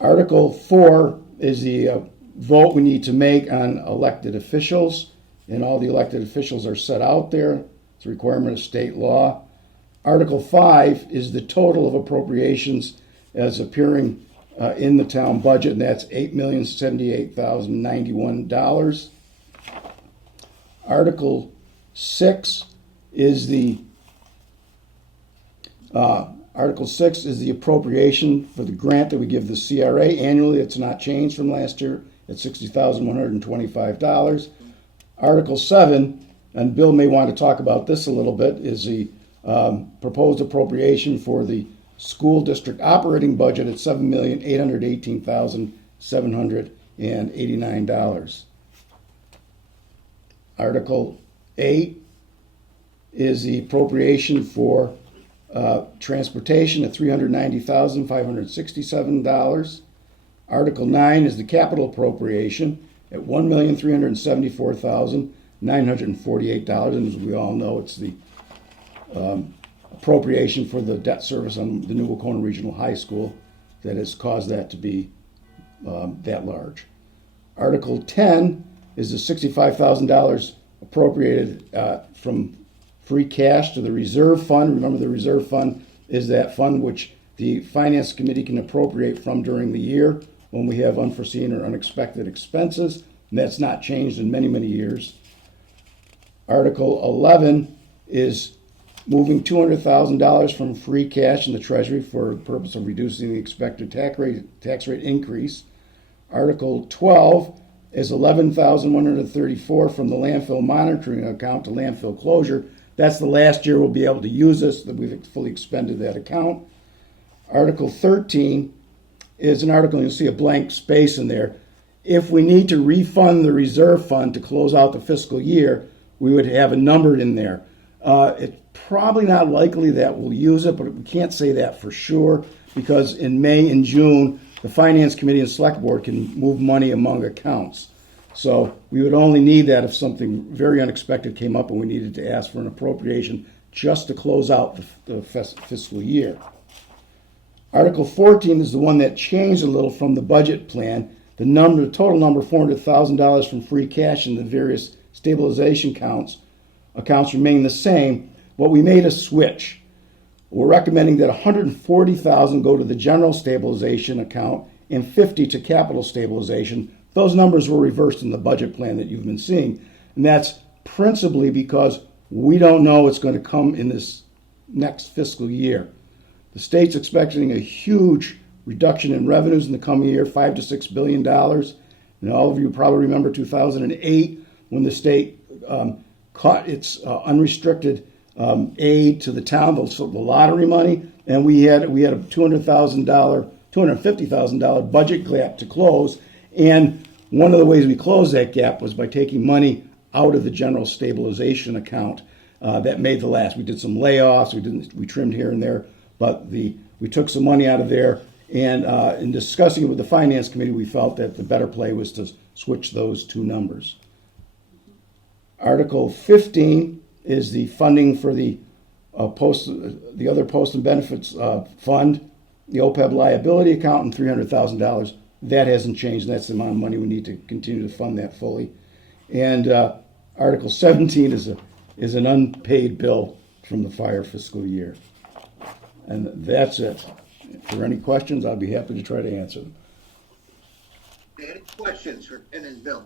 Article 4 is the vote we need to make on elected officials, and all the elected officials are set out there. It's a requirement of state law. Article 5 is the total of appropriations as appearing in the town budget, and that's $8,078,091. Article 6 is the appropriation for the grant that we give the CRA annually. It's not changed from last year at $60,125. Article 7, and Bill may want to talk about this a little bit, is the proposed appropriation for the school district operating budget at $7,818,789. Article 8 is the appropriation for transportation at $390,567. Article 9 is the capital appropriation at $1,374,948. And as we all know, it's the appropriation for the debt service on the new Wacona Regional High School that has caused that to be that large. Article 10 is the $65,000 appropriated from free cash to the reserve fund. Remember, the reserve fund is that fund which the Finance Committee can appropriate from during the year when we have unforeseen or unexpected expenses, and that's not changed in many, many years. Article 11 is moving $200,000 from free cash in the Treasury for the purpose of reducing the expected tax rate increase. Article 12 is $11,134 from the landfill monitoring account to landfill closure. That's the last year we'll be able to use this, that we've fully expended that account. Article 13 is an article, you'll see a blank space in there. If we need to refund the reserve fund to close out the fiscal year, we would have a number in there. It's probably not likely that we'll use it, but we can't say that for sure because in May and June, the Finance Committee and SelectBoard can move money among accounts. So we would only need that if something very unexpected came up and we needed to ask for an appropriation just to close out the fiscal year. Article 14 is the one that changed a little from the budget plan. The total number, $400,000 from free cash in the various stabilization accounts remain the same, but we made a switch. We're recommending that $140,000 go to the general stabilization account and $50,000 to capital stabilization. Those numbers were reversed in the budget plan that you've been seeing, and that's principally because we don't know what's going to come in this next fiscal year. The state's expecting a huge reduction in revenues in the coming year, $5 to $6 billion. And all of you probably remember 2008 when the state caught its unrestricted aid to the town, the lottery money, and we had a $250,000 budget gap to close. And one of the ways we closed that gap was by taking money out of the general stabilization account that made the last. We did some layoffs, we trimmed here and there, but we took some money out of there. And in discussing it with the Finance Committee, we felt that the better play was to switch those two numbers. Article 15 is the funding for the other post and benefits fund, the OPEB liability account, and $300,000. That hasn't changed. That's the amount of money we need to continue to fund that fully. And Article 17 is an unpaid bill from the prior fiscal year. And that's it. If there are any questions, I'll be happy to try to answer them. Any questions for Ken and Bill?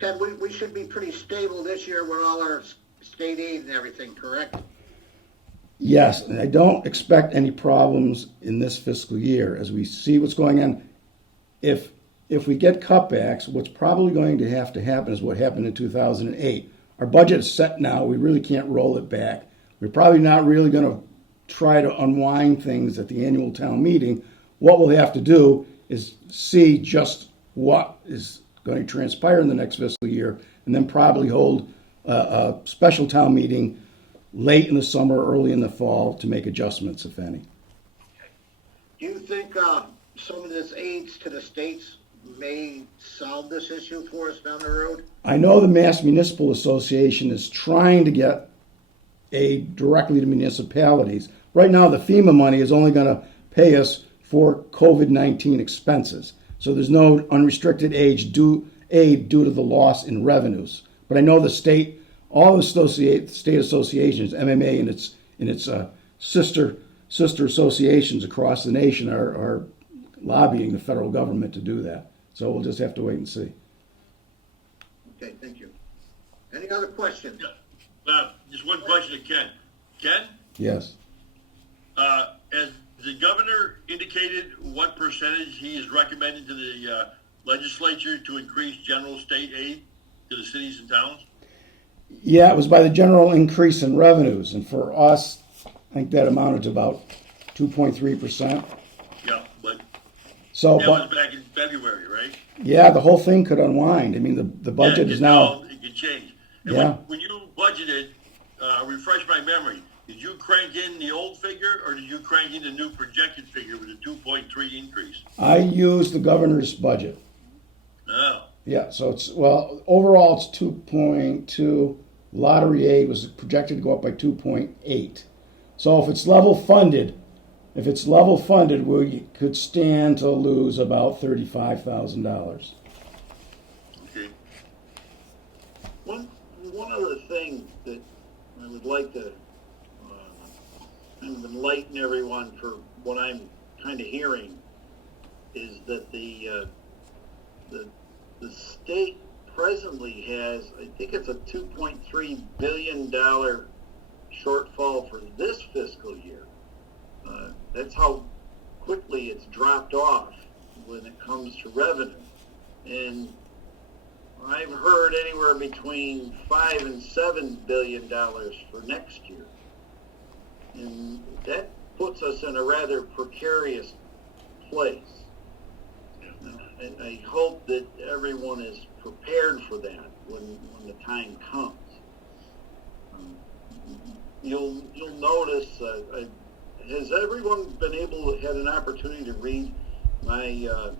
Ken, we should be pretty stable this year with all our state aid and everything, correct? Yes, and I don't expect any problems in this fiscal year as we see what's going on. If we get cutbacks, what's probably going to happen is what happened in 2008. Our budget is set now. We really can't roll it back. We're probably not really going to try to unwind things at the annual town meeting. What we'll have to do is see just what is going to transpire in the next fiscal year and then probably hold a special town meeting late in the summer, early in the fall to make adjustments, if any. Do you think some of this aids to the states may solve this issue for us down the road? I know the Mass Municipal Association is trying to get aid directly to municipalities. Right now, the FEMA money is only going to pay us for COVID-19 expenses. So there's no unrestricted aid due to the loss in revenues. But I know the state, all the state associations, MMA and its sister associations across the nation are lobbying the federal government to do that. So we'll just have to wait and see. Okay, thank you. Any other questions? Just one question to Ken. Ken, Yes. has the governor indicated what percentage he is recommending to the legislature to increase general state aid to the cities and towns? Yeah, it was by the general increase in revenues, and for us, I think that amounted to about 2.3%. Yeah, but So, that was back in February, right? yeah, the whole thing could unwind. I mean, the budget is now. It can change. And Yeah. when you budgeted, refresh my memory, did you crank in the old figure or did you crank in the new projected figure with a 2.3 increase? I used the governor's budget. Oh, Yeah, so overall it's 2.2. Lottery aid was projected to go up by 2.8. So if it's level funded, we could stand to lose about $35,000. okay. One other thing that I would like to kind of enlighten everyone for what I'm kind of hearing is that the state presently has, I think it's a $2.3 billion shortfall for this fiscal year. That's how quickly it's dropped off when it comes to revenue. And I've heard anywhere between $5 and $7 billion for next year. And that puts us in a rather precarious place. I hope that everyone is prepared for that when the time comes. You'll notice. Has everyone been had an opportunity to read my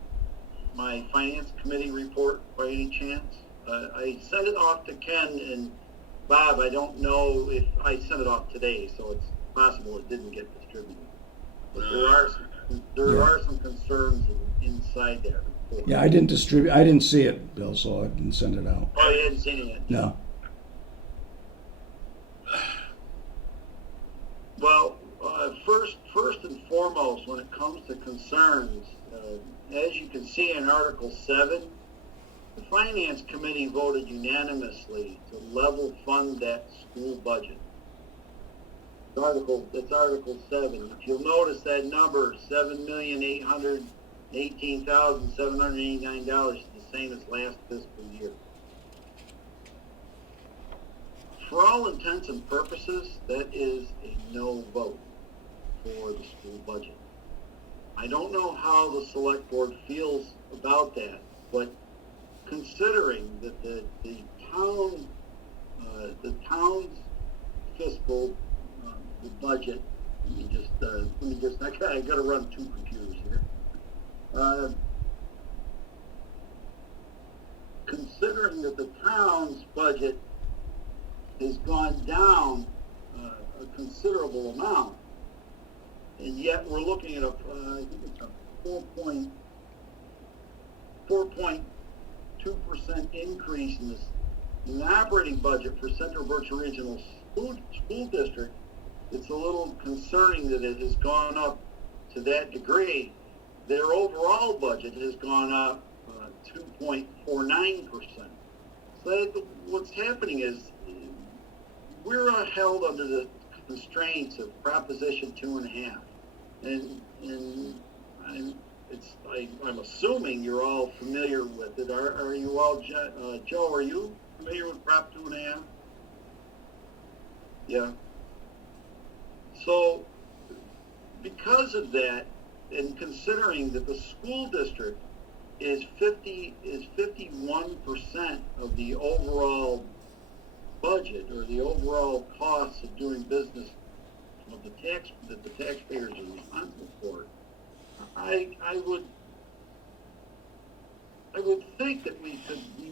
finance committee report by any chance? I sent it off to Ken and Bob. I don't know if I sent it off today, so it's possible it didn't get distributed. But there are some concerns inside that report. Yeah, I didn't see it, Bill, so I didn't send it out. Oh, you hadn't seen it yet? No. Well, first and foremost, when it comes to concerns, as you can see in Article 7, the Finance Committee voted unanimously to level fund that school budget. That's Article 7. If you'll notice that number, $7,818,789 is the same as last fiscal year. For all intents and purposes, that is a no vote for the school budget. I don't know how the select board feels about that, but considering that the town's fiscal the budget. Let me just. I got to run two computers here. Considering that the town's budget has gone down a considerable amount, and yet we're looking at I think it's a 4.2% increase in the operating budget for Central Berkshire Regional School District. It's a little concerning that it has gone up to that degree. Their overall budget has gone up 2.49%. So what's happening is we're held under the constraints of Proposition 2.5, and I'm assuming you're all familiar with it. Are you all, Joe? Are you familiar with Prop 2.5? Yeah. So, because of that, and considering that the school district is 51% of the overall budget or the overall costs of doing business of that the taxpayers are responsible for, I would think that we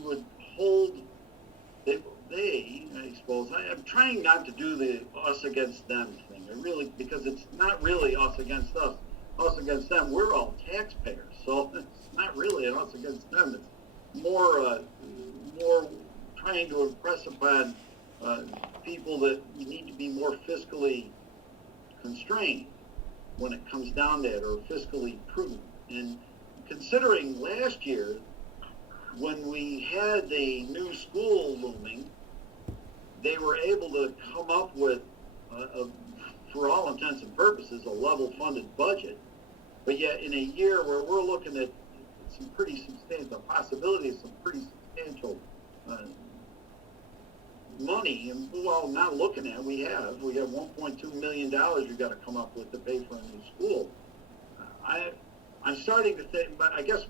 would hold they I suppose I'm trying not to do the us against them thing. Because it's not really us against us against them. We're all taxpayers, so it's not really an us against them. It's more trying to impress upon people that we need to be more fiscally constrained when it comes down to it, or fiscally prudent. And considering last year, when we had the new school looming, they were able to come up with, for all intents and purposes, a level-funded budget. But yet, in a year where we're looking at some pretty substantial possibilities, some pretty substantial money, and well, not looking at, we have $1.2 million we've got to come up with to pay for a new school. I'm starting to think, but I guess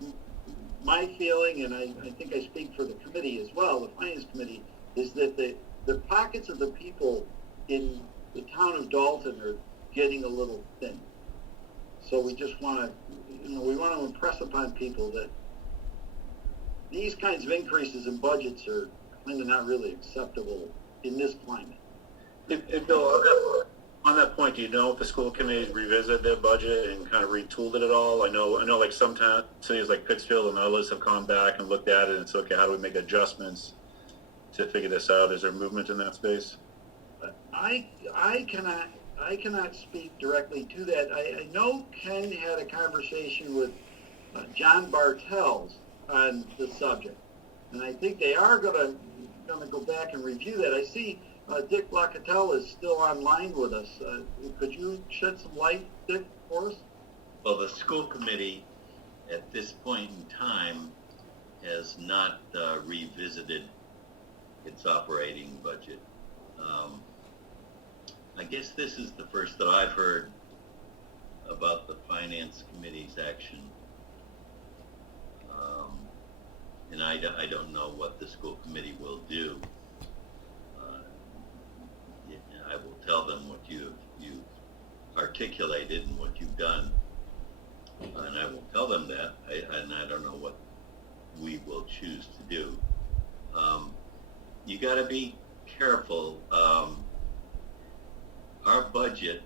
my feeling, and I think I speak for the committee as well, the finance committee, is that the pockets of the people in the town of Dalton are getting a little thin. So we just want to, we want to impress upon people that these kinds of increases in budgets are kind of not really acceptable in this climate. Bill, on that point, do you know if the school committees revisit their budget and kind of retooled it at all? I know like some cities like Pittsfield and others have gone back and looked at it and said, okay, how do we make adjustments to figure this out? Is there movement in that space? I cannot speak directly to that. I know Ken had a conversation with John Bartels on the subject, and I think they are going to go back and review that. I see Dick Locatell is still online with us. Could you shed some light, Dick, for us? Well, the school committee at this point in time has not revisited its operating budget. I guess this is the first that I've heard about the finance committee's action. And I don't know what the school committee will do. I will tell them what you've articulated and what you've done. And I will tell them that, and I don't know what we will choose to do. You got to be careful. Our budget,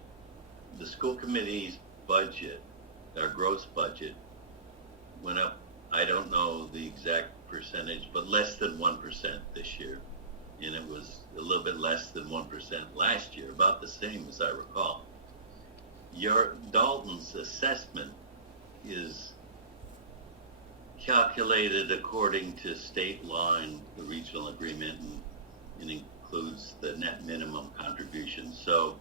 the school committee's budget, our gross budget, went up, I don't know the exact percentage, but less than 1% this year. And it was a little bit less than 1% last year, about the same as I recall. Your Dalton's assessment is calculated according to state law and the regional agreement, and includes the net minimum contribution. So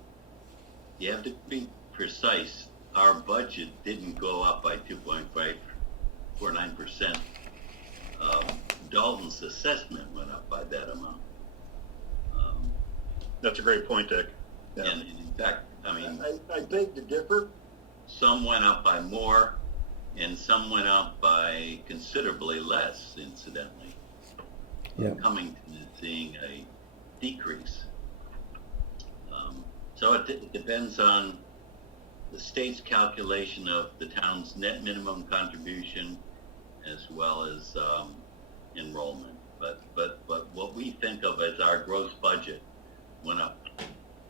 you have to be precise. Our budget didn't go up by 2.549%. Dalton's assessment went up by that amount. That's a great point, Dick. Yeah. And in fact, I mean, I beg to differ. some went up by more, and some went up by considerably less, incidentally. Yeah. Coming to seeing a decrease. So it depends on the state's calculation of the town's net minimum contribution as well as enrollment. But what we think of as our gross budget went up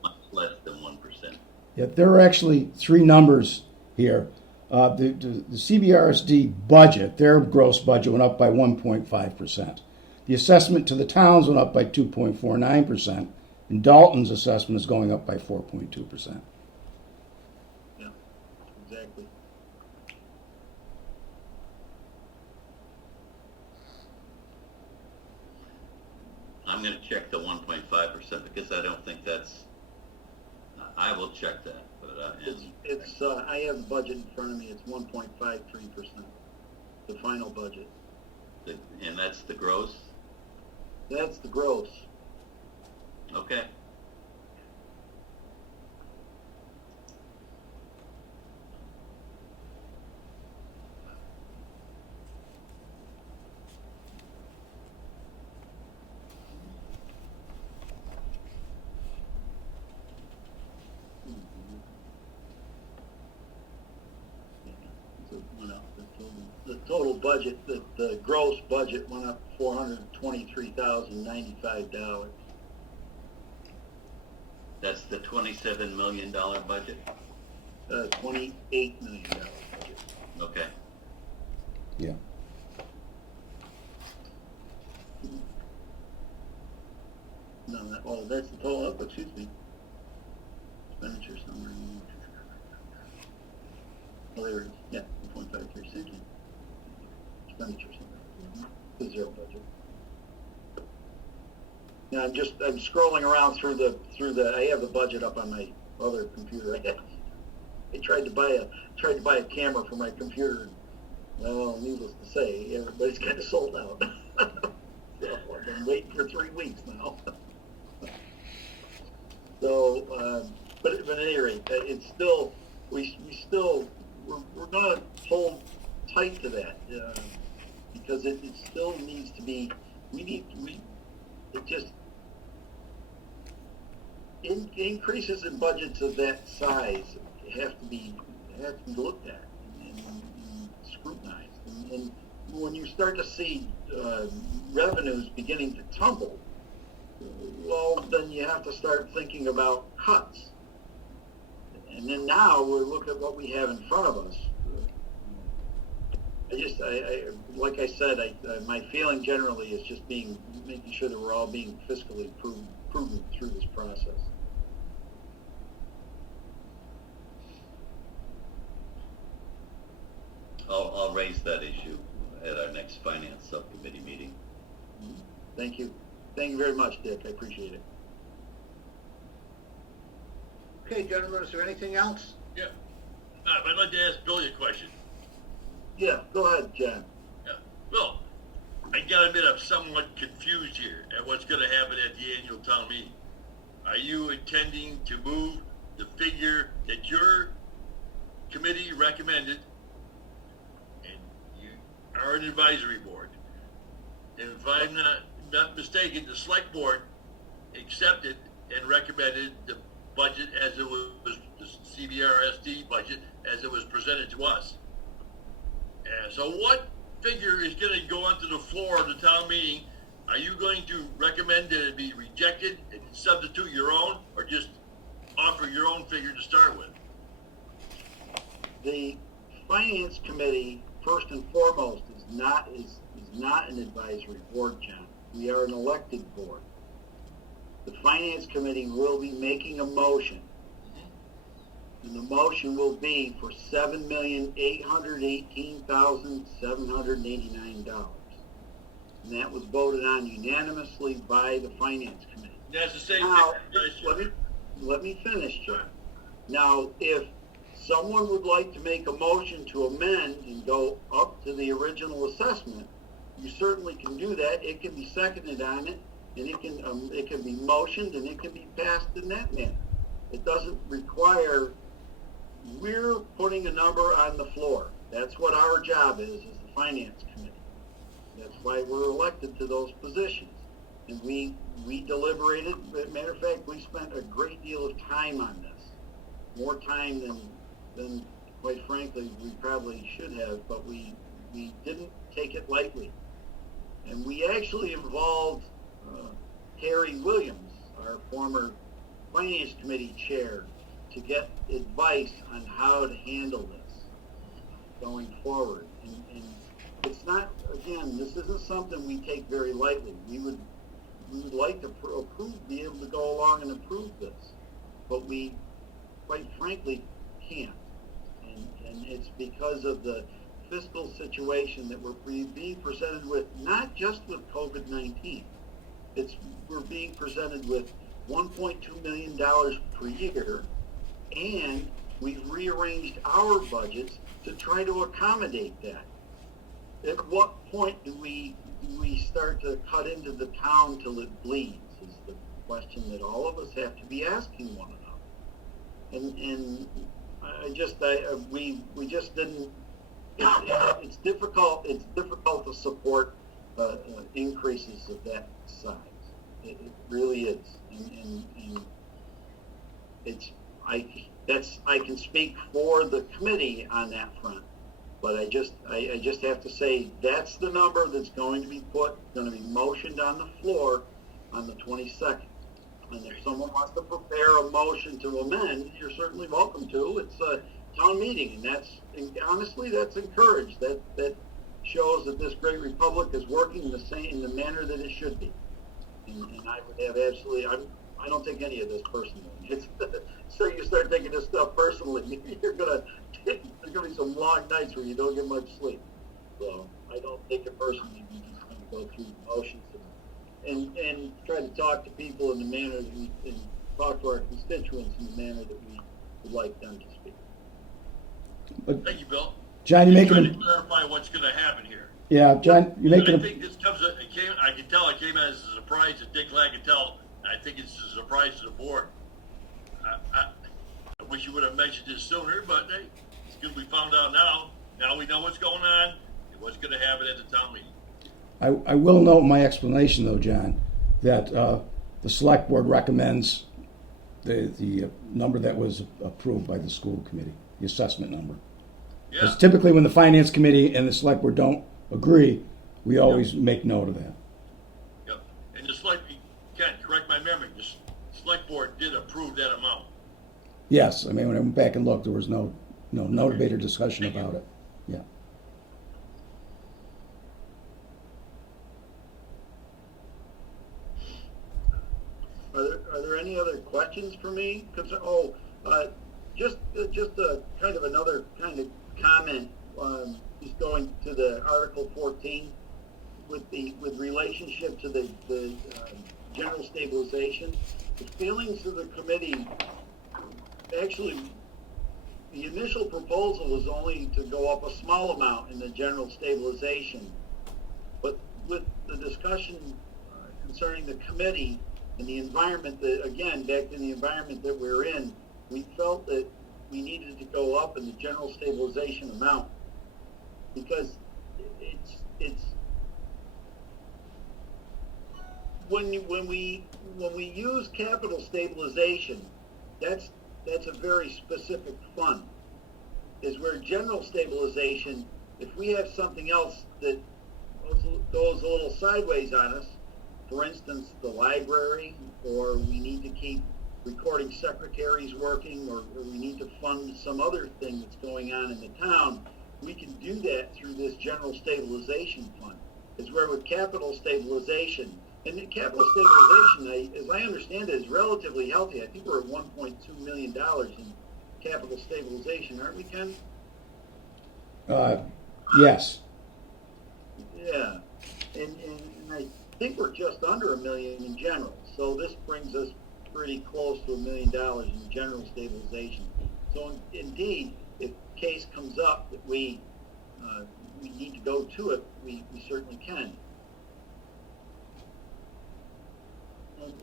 much less than 1%. Yeah, there are actually three numbers here. The CBRSD budget, their gross budget went up by 1.5%. The assessment to the towns went up by 2.49%, and Dalton's assessment is going up by 4.2%. Yeah, exactly. I'm going to check the 1.5% because I don't think that's. I will check that, but It's I have the budget in front of me. It's 1.53%, the final budget. and that's the gross. That's the gross. Okay. So it went up. The total budget, the gross budget went up $423,095. That's the $27 million budget? $28 million budget. Okay. Yeah. No, that's the total, excuse me. Expenditure summary. Oh, there it is. Yeah, 1.53, thank you. Expenditure summary. The zero. Yeah, I'm scrolling around through the, I have the budget up on my other computer. I tried to buy a camera for my computer. Well, needless to say, everybody's kind of sold out. So I've been waiting for 3 weeks now. So, but at any rate, it's still, we're going to hold tight to that, because it still needs to be, increases in budgets of that size have to be looked at and scrutinized. And when you start to see revenues beginning to tumble, well, then you have to start thinking about cuts. And then now we're looking at what we have in front of us. Like I said, my feeling generally is just making sure that we're all being fiscally prudent through this process. I'll raise that issue at our next finance subcommittee meeting. Thank you. Thank you very much, Dick. I appreciate it. Okay, gentlemen, is there anything else? Yeah. I'd like to ask Billy a question. Yeah, go ahead, John. Yeah. Well, I gotta admit I'm somewhat confused here at what's gonna happen at the annual town meeting. Are you intending to move the figure that your committee recommended, and you are an advisory board, and if I'm not mistaken, the select board accepted and recommended the budget as it was, the CBRSD budget as it was presented to us. And so what figure is going to go onto the floor of the town meeting? Are you going to recommend that it be rejected and substitute your own, or just offer your own figure to start with? The finance committee, first and foremost, is not an advisory board, John. We are an elected board. The finance committee will be making a motion, and the motion will be for $7,818,789, and that was voted on unanimously by the finance committee. That's the same Now, thing. let me finish, John. Now, if someone would like to make a motion to amend and go up to the original assessment, you certainly can do that. It can be seconded on it, and it can be motioned, and it can be passed in that manner. It doesn't require. We're putting a number on the floor. That's what our job is the finance committee. That's why we're elected to those positions. And we deliberated. As a matter of fact, we spent a great deal of time on this. More time than quite frankly, we probably should have, but we didn't take it lightly. And we actually involved Harry Williams, our former finance committee chair, to get advice on how to handle this going forward. And it's not, again, this isn't something we take very lightly. We would like to be able to go along and approve this, but we, quite frankly, can't. And it's because of the fiscal situation that we're being presented with, not just with COVID-19. We're being presented with $1.2 million per year, and we've rearranged our budgets to try to accommodate that. At what point do we start to cut into the town till it bleeds is the question that all of us have to be asking one another. And we just didn't. It's difficult to support increases of that size. It really is, and I can speak for the committee on that front, but I just have to say that's the number that's going to be motioned on the floor on the 22nd. And if someone wants to prepare a motion to amend, you're certainly welcome to. It's a town meeting, and honestly, that's encouraged. That shows that this great republic is working in the manner that it should be. And I would have absolutely, I don't take any of this personally. So you start taking this stuff personally, there's gonna be some long nights where you don't get much sleep. So I don't take it personally. We're just gonna go through the motions and try to talk to people in the manner that and talk to our constituents in the manner that we would like them to speak. Thank you, Bill. John, you're Trying making to clarify what's going to happen here. yeah, John, you're I making think this comes. I can tell it came as a surprise to Dick. I can tell. I think it's a surprise to the board. I wish you would have mentioned this sooner, but hey, it's good we found out now. Now we know what's going on and what's going to happen at the town meeting. I will note my explanation, though, John, that the select board recommends the number that was approved by the school committee, the assessment number. Yeah. Because typically when the finance committee and the select board don't agree, we always make note of that. Yep. And the select, Ken, correct my memory, the select board did approve that amount. Yes, I mean, when I went back and looked, there was no debate or discussion about it. Yeah. Are there any other questions for me? Just a kind of another kind of comment. Just going to the Article 14 with relationship to the general stabilization. The feelings of the committee, actually, the initial proposal was only to go up a small amount in the general stabilization, but with the discussion concerning the committee and the environment that, again, back in the environment that we're in, we felt that we needed to go up in the general stabilization amount because it's when we use capital stabilization, that's a very specific fund. Is where general stabilization, if we have something else that goes a little sideways on us, for instance, the library, or we need to keep recording secretaries working, or we need to fund some other thing that's going on in the town, we can do that through this general stabilization fund. It's where with capital stabilization, and the capital stabilization, as I understand it, is relatively healthy. I think we're at $1.2 million in capital stabilization, aren't we, Ken? Yes. Yeah, and I think we're just under $1 million in general. So this brings us pretty close to $1 million in general stabilization. So indeed, if case comes up that we need to go to it, we certainly can.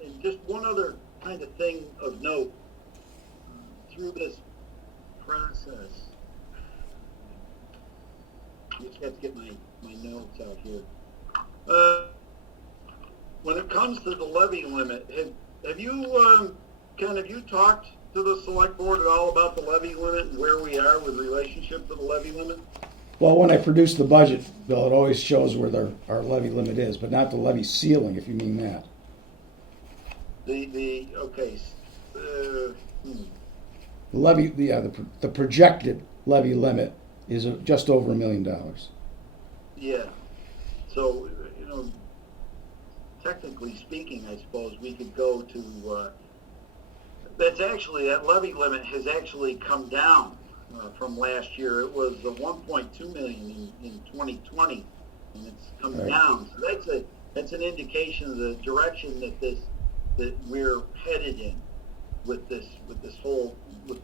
And just one other kind of thing of note through this process. I just have to get my notes out here. When it comes to the levy limit, have you Ken, have you talked to the select board at all about the levy limit and where we are with relationship to the levy limit? Well, when I produce the budget, Bill, it always shows where our levy limit is, but not the levy ceiling, if you mean that. The levy, the projected levy limit is just over $1 million. Yeah. So, technically speaking, I suppose we could go to. That levy limit has actually come down from last year. It was 1.2 million in 2020, and it's come down. So that's an indication of the direction that we're headed in with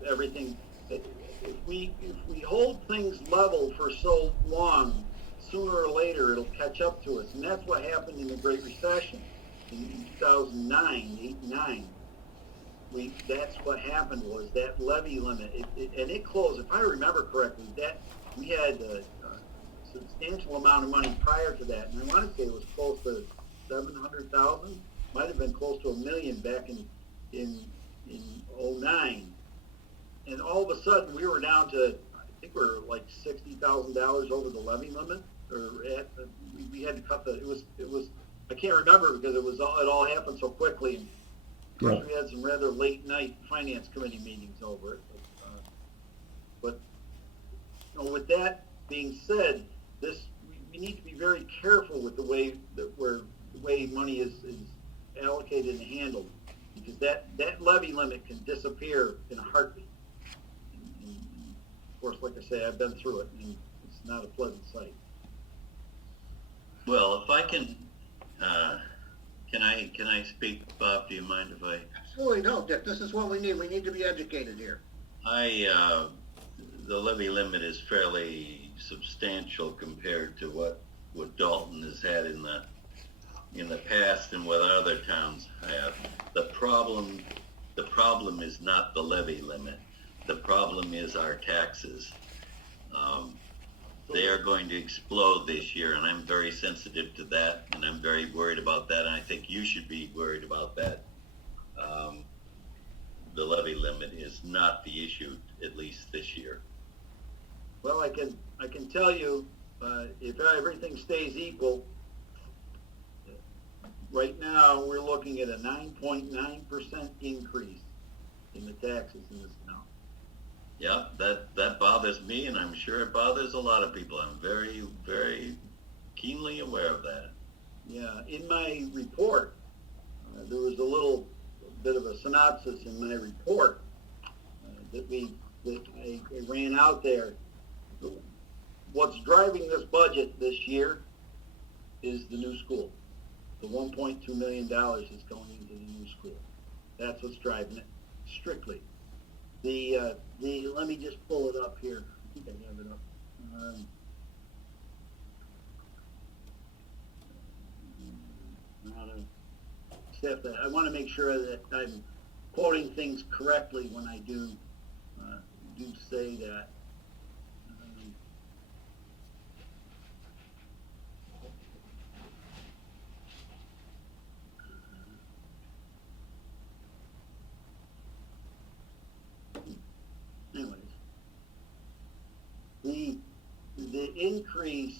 everything. If we hold things level for so long, sooner or later it'll catch up to us, and that's what happened in the Great Recession in 2009, 8, 9. That's what happened was that levy limit, and it closed. If I remember correctly, that we had a substantial amount of money prior to that, and I want to say it was close to 700,000. Might have been close to $1 million back in 09. And all of a sudden we were down to, I think we were like $60,000 over the levy limit, we had to cut it was I can't remember because it all happened so quickly. And of course, we had some rather late night finance committee meetings over it. But with that being said, we need to be very careful with the way money is allocated and handled, because that levy limit can disappear in a heartbeat. And of course, like I say, I've been through it, and it's not a pleasant sight. Well, if I can can I speak, Bob? Do you mind if I? Absolutely, no, Dick, this is what we need. We need to be educated here. The levy limit is fairly substantial compared to what Dalton has had in the past and what other towns have. The problem is not the levy limit. The problem is our taxes. They are going to explode this year, and I'm very sensitive to that, and I'm very worried about that, and I think you should be worried about that. The levy limit is not the issue, at least this year. Well, I can tell you, if everything stays equal, right now, we're looking at a 9.9% increase in the taxes in this town. Yeah, that bothers me, and I'm sure it bothers a lot of people. I'm very, very keenly aware of that. Yeah, in my report, there was a little bit of a synopsis in my report that I ran out there. What's driving this budget this year is the new school. The $1.2 million is going into the new school. That's what's driving it, strictly. Let me just pull it up here. I think I have it up. I want to make sure that I'm quoting things correctly when I do say that. Anyways, the increase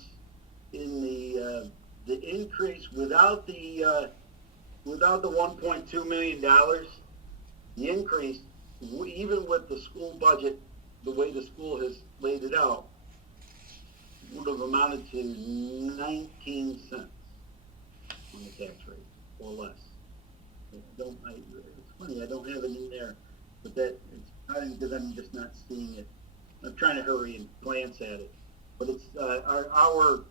in the increase without the $1.2 million, the increase, even with the school budget, the way the school has laid it out, would have amounted to 19 cents on the tax rate, or less. It's funny, I don't have it in there, but it's probably because I'm just not seeing it. I'm trying to hurry and glance at it. But it's our,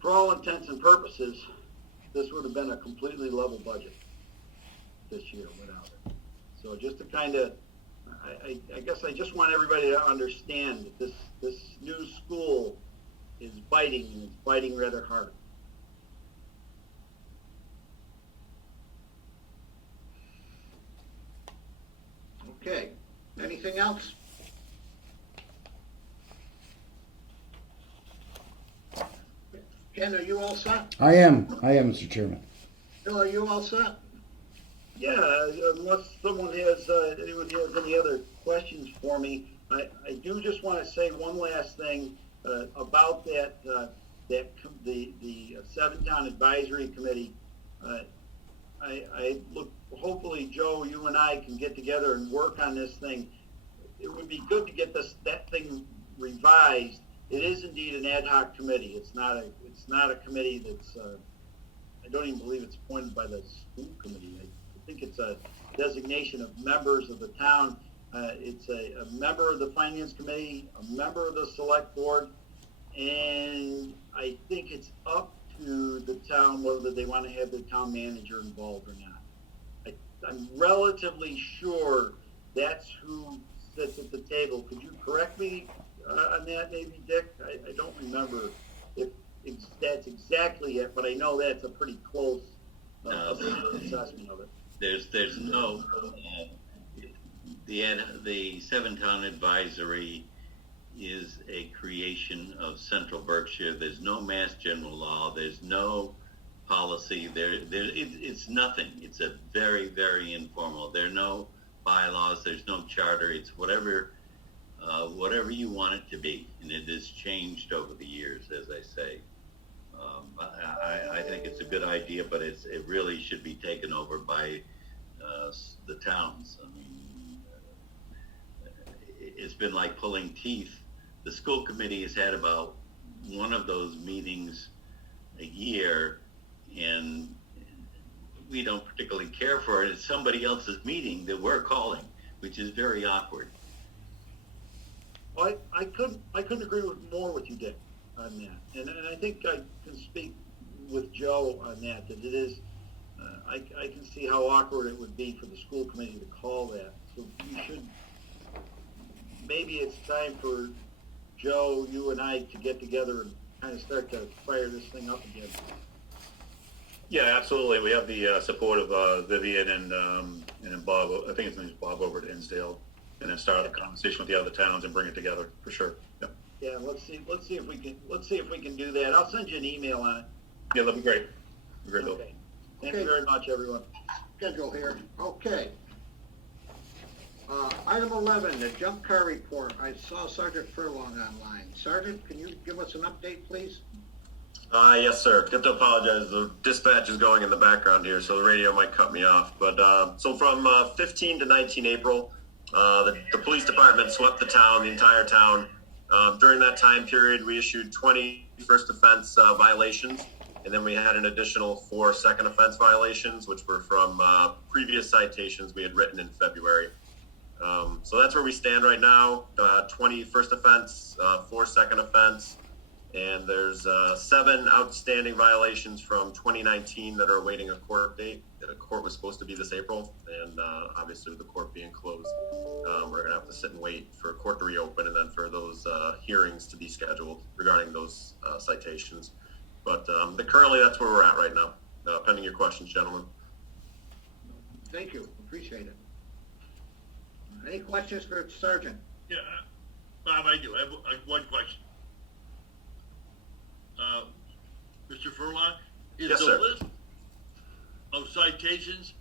for all intents and purposes, this would have been a completely level budget this year without it. So just to kind of, I guess I just want everybody to understand that this new school is biting, and it's biting rather hard. Okay, anything else? Ken, are you all set? I am, Mr. Chairman. Bill, are you all set? Yeah, unless anyone has any other questions for me, I do just want to say one last thing about the 7-Town Advisory Committee. I look, hopefully, Joe, you and I can get together and work on this thing. It would be good to get that thing revised. It is indeed an ad hoc committee. It's not a committee that's. I don't even believe it's appointed by the school committee. I think it's a designation of members of the town. It's a member of the finance committee, a member of the select board, and I think it's up to the town whether they want to have the town manager involved or not. I'm relatively sure that's who sits at the table. Could you correct me on that, maybe, Dick? I don't remember if that's exactly it, but I know that's a pretty close assessment of it. There's no the 7-Town Advisory is a creation of Central Berkshire. There's no Mass General Law. There's no policy. It's nothing. It's a very, very informal. There are no bylaws. There's no charter. It's whatever you want it to be, and it has changed over the years, as I say. I think it's a good idea, but it really should be taken over by the towns. I mean, it's been like pulling teeth. The school committee has had about one of those meetings a year, and we don't particularly care for it. It's somebody else's meeting that we're calling, which is very awkward. I couldn't agree more with you, Dick, on that. And I think I can speak with Joe on that it is, I can see how awkward it would be for the school committee to call that. So you should, maybe it's time for Joe, you and I to get together and kind of start to fire this thing up again. Yeah, absolutely. We have the support of Vivian and Bob. I think his name is Bob over at Insdale, and then start a conversation with the other towns and bring it together for sure. Yeah. Yeah, let's see if we can do that. I'll send you an email on it. Yeah, that'd be great. Great. Okay. Thank you very much, everyone. Schedule here. Okay. Item 11, the jump car report. I saw Sergeant Furlong online. Sergeant, can you give us an update, please? Yes, sir. Have to apologize. The dispatch is going in the background here, so the radio might cut me off. But so from 15 to 19 April, the police department swept the town, the entire town. During that time period, we issued 20 first offense violations, and then we had an additional 4 second offense violations, which were from previous citations we had written in February. So that's where we stand right now. 20 first offense, 4 second offense. And there's 7 outstanding violations from 2019 that are awaiting a court date. The court was supposed to be this April, and obviously with the court being closed, we're going to have to sit and wait for a court to reopen and then for those hearings to be scheduled regarding those citations. But currently that's where we're at right now, pending your questions, gentlemen. Thank you. Appreciate it. Any questions for Sergeant? Yeah, Bob, I do. I have one question. Mr. Furlong, is Yes, the sir. list of citations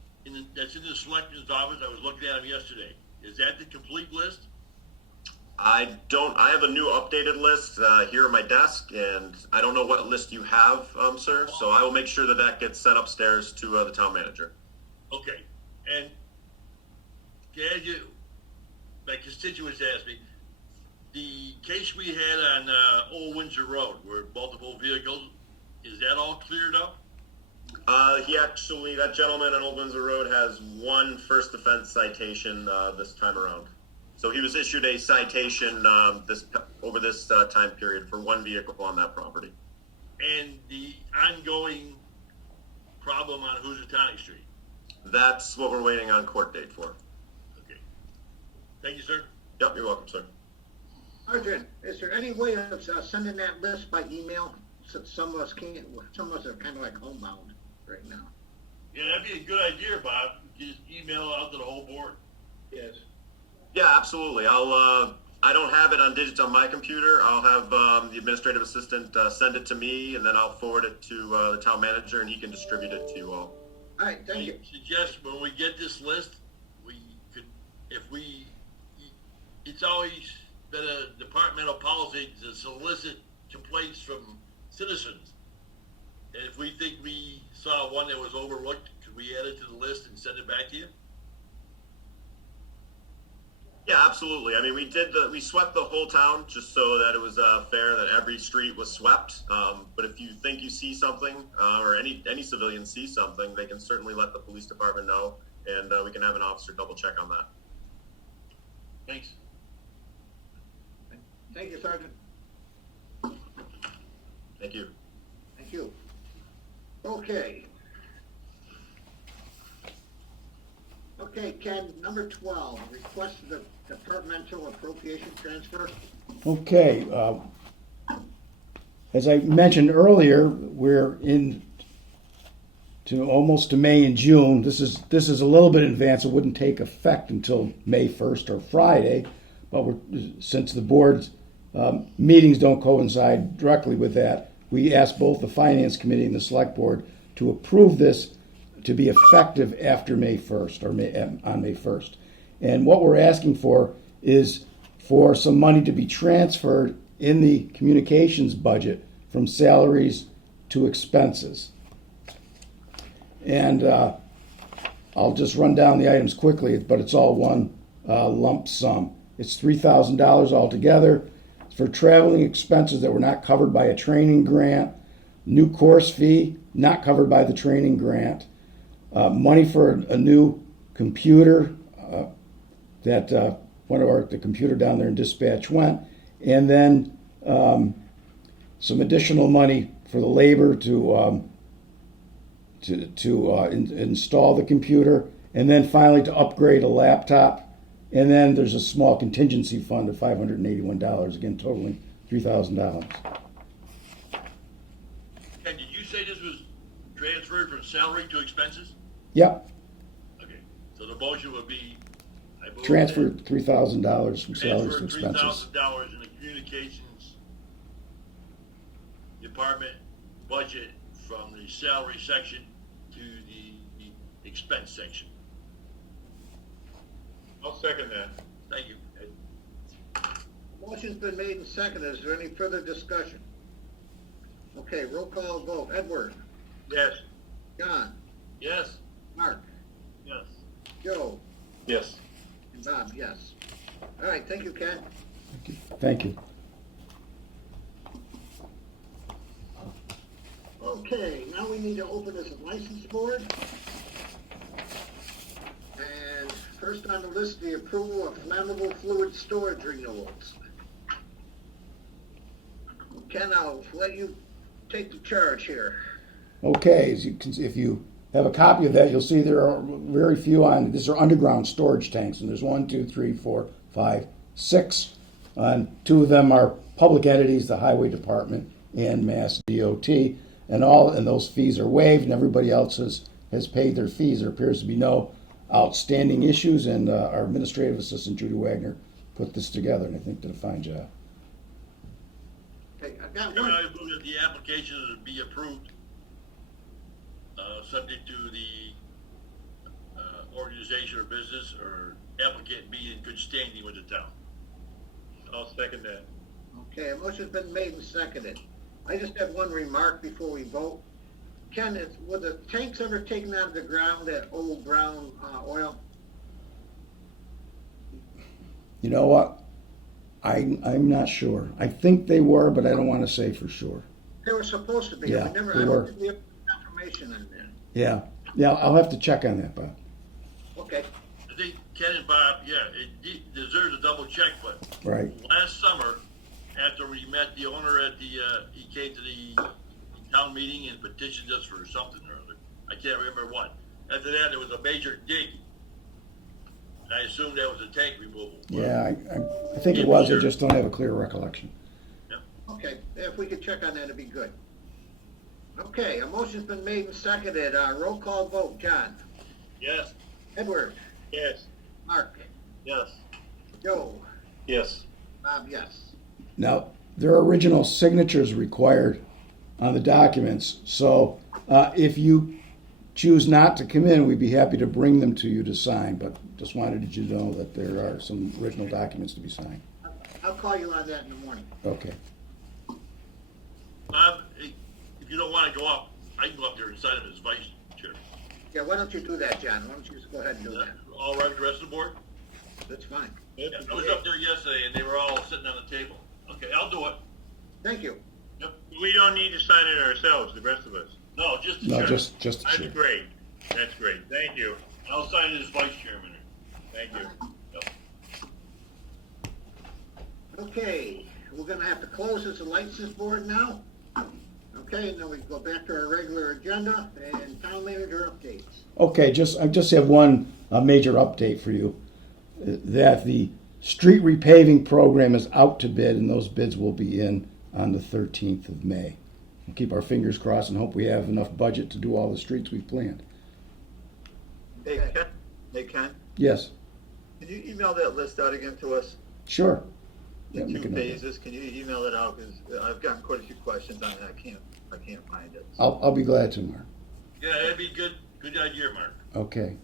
that's in the selectman's office, I was looking at them yesterday, is that the complete list? I have a new updated list here at my desk, and I don't know what list you have, sir, so I will make sure that that gets sent upstairs to the town manager. Okay, and as you, my constituents asked me, the case we had on Old Windsor Road, where multiple vehicles, is that all cleared up? That gentleman on Old Windsor Road has 1 first offense citation this time around. So he was issued a citation over this time period for 1 vehicle on that property. And the ongoing problem on Housatonic Street? That's what we're waiting on court date for. Okay. Thank you, sir. Yep, you're welcome, sir. Sergeant, is there any way of sending that list by email? Some of us can't, some of us are kind of like homebound right now. Yeah, that'd be a good idea, Bob. Just email it out to the whole board. Yes. Yeah, absolutely. I don't have it on digits on my computer. I'll have the administrative assistant send it to me, and then I'll forward it to the town manager, and he can distribute it to you all. All right, thank you. I suggest when we get this list, we could, it's always been a departmental policy to solicit complaints from citizens. And if we think we saw one that was overlooked, could we add it to the list and send it back to you? Yeah, absolutely. I mean, we swept the whole town just so that it was fair that every street was swept. But if you think you see something, or any civilian sees something, they can certainly let the police department know, and we can have an officer double check on that. Thanks. Thank you, Sergeant. Thank you. Thank you. Okay. Okay, Ken, number 12, request of the departmental appropriation transfer. Okay, as I mentioned earlier, we're almost to May and June. This is a little bit in advance. It wouldn't take effect until May 1st or Friday, but since the board's meetings don't coincide directly with that, we asked both the Finance Committee and the Select Board to approve this to be effective after May 1st or on May 1st. And what we're asking for is for some money to be transferred in the communications budget from salaries to expenses. And I'll just run down the items quickly, but it's all one lump sum. It's $3,000 altogether. It's for traveling expenses that were not covered by a training grant, new course fee, not covered by the training grant, money for a new computer that the computer down there in dispatch went, and then some additional money for the labor to install the computer, and then finally to upgrade a laptop. And then there's a small contingency fund of $581, again totaling $3,000. And did you say this was transferred from salary to expenses? Yep, Okay, so the motion would be, I move transfer that- $3,000 from salaries to transfer expenses. $3,000 in the communications department budget from the salary section to the expense section. I'll second that. Thank you. Motion's been made and seconded. Is there any further discussion? Okay, roll call vote. Edward, Yes. John, Yes. Mark, Yes. Joe, Yes. and Bob, yes. All right, thank you, Ken. Thank you. Okay, now we need to open this license board. And first on the list, the approval of flammable fluid storage renewals. Ken, I'll let you take the charge here. Okay, as you can, if you have a copy of that, you'll see there are very few on. These are underground storage tanks, and there's 1, 2, 3, 4, 5, 6. And 2 of them are public entities, the Highway Department and Mass DOT, and those fees are waived, and everybody else has paid their fees. There appears to be no outstanding issues, and our administrative assistant Judy Wagner put this together, and I think did a fine job. Okay, I've got Chairman, one. I move that the application be approved, subject to the organization or business or applicant be in good standing with the town. I'll second that. Okay, a motion's been made and seconded. I just have one remark before we vote. Ken, were the tanks ever taken out of the ground, that old brown oil? You know what? I'm not sure. I think they were, but I don't want to say for sure. They were supposed to be. Yeah, I they were. don't think we have confirmation on that. Yeah, I'll have to check on that, Bob. Okay, I think Ken and Bob, it deserves a double check, but Right. last summer, after we met the owner at he came to the town meeting and petitioned us for something or other. I can't remember what. After that, there was a major dig. And I assume that was a tank removal. Yeah, I think it was. I just don't have a clear recollection. okay, if we could check on that, it'd be good. Okay, a motion's been made and seconded. Roll call vote. John, Yes. Edward, Yes. Mark, Yes. Joe, Yes. Bob, yes. Now, there are original signatures required on the documents, so if you choose not to come in, we'd be happy to bring them to you to sign, but just wanted you to know that there are some original documents to be signed. I'll call you on that in the morning. Okay. Bob, if you don't want to go up, I can go up there and sign him as vice chair. Yeah, why don't you do that, John? Why don't you just go ahead and do that? All right with the rest of the board? That's fine. Yeah, I was up there yesterday and they were all sitting on the table. Okay, I'll do it. Thank you. Yep. We don't need to sign it ourselves, the rest of us. No, just the No, chair. just the That's chair. great. That's great. Thank you. I'll sign it as vice chairman. Thank you. Yep. Okay, we're gonna have to close this license board now. Okay, now we go back to our regular agenda and town manager updates. Okay, I just have one major update for you. That the street repaving program is out to bid, and those bids will be in on the 13th of May. We'll keep our fingers crossed and hope we have enough budget to do all the streets we've planned. Hey, Ken, Yes, can you email that list out again to us? sure. The Yeah, we 2 can do that. phases, can you email it out? Because I've gotten quite a few questions on it. I can't find it. I'll be glad to, Mark. Yeah, that'd be good idea, Mark. Okay.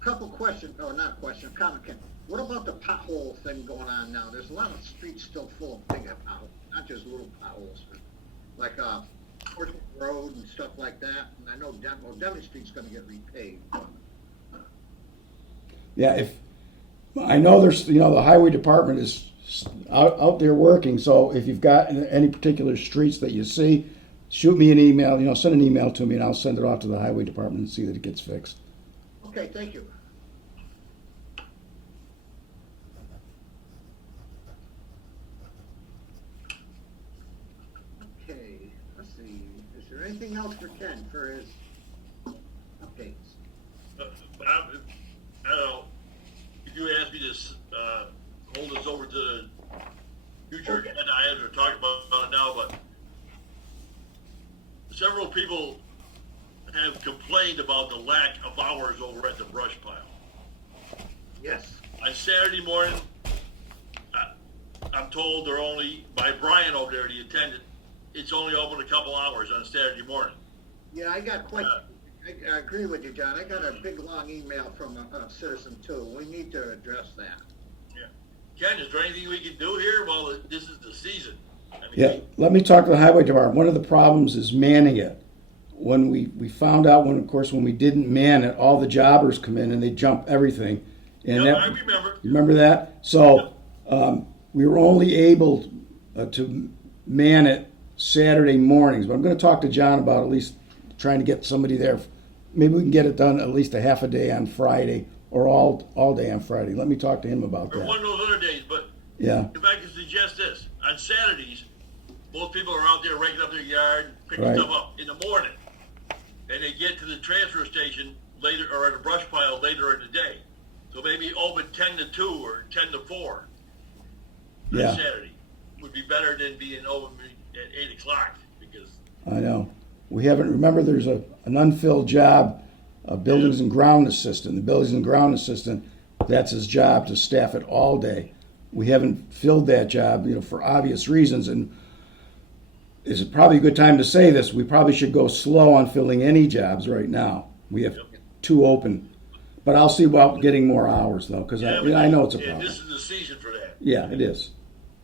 Couple questions, or not question, comment, Ken. What about the pothole thing going on now? There's a lot of streets still full of big potholes, not just little potholes, but like, Portsmouth Road and stuff like that. And I know Devon Street's gonna get repaved. Yeah, I know there's, the highway department is out there working, so if you've got any particular streets that you see, shoot me an email, send an email to me and I'll send it off to the highway department and see that it gets fixed. Okay, thank you. Okay, let's see, is there anything else for Ken for his dates. I don't know, if you ask me to, hold this over to the future agenda items or talk about it now, but several people have complained about the lack of hours over at the brush pile. Yes. On Saturday morning, I'm told they're only, by Brian over there, the attendant, it's only open a couple hours on Saturday morning. Yeah, I agree with you, John. I got a big, long email from a citizen too. We need to address that. Yeah. Ken, is there anything we can do here? Well, this is the season. I mean, Yeah, let me talk to the highway department. One of the problems is manning it. When we found out when we didn't man it, all the jobbers come in and they jump everything. And yeah, that, I remember. you remember that? So we were only able to man it Saturday mornings. But I'm going to talk to John about at least trying to get somebody there. Maybe we can get it done at least a half a day on Friday or all day on Friday. Let me talk to him about Or that. one of those other days, but Yeah, if I can suggest this, on Saturdays, most people are out there raking up their yard, picking Right. stuff up in the morning. And they get to the transfer station later, or at a brush pile later in the day. So maybe open 10 to 2 or 10 to 4 on Yeah. Saturday. Would be better than being open at 8 o'clock, because I know. We haven't, remember there's an unfilled job, a buildings and ground assistant. The buildings and ground assistant, that's his job to staff it all day. We haven't filled that job, for obvious reasons. And is it probably a good time to say this? We probably should go slow on filling any jobs right now. We have 2 open. But I'll see about getting more hours though, because I know it's a problem. this is the season for that. Yeah, it is.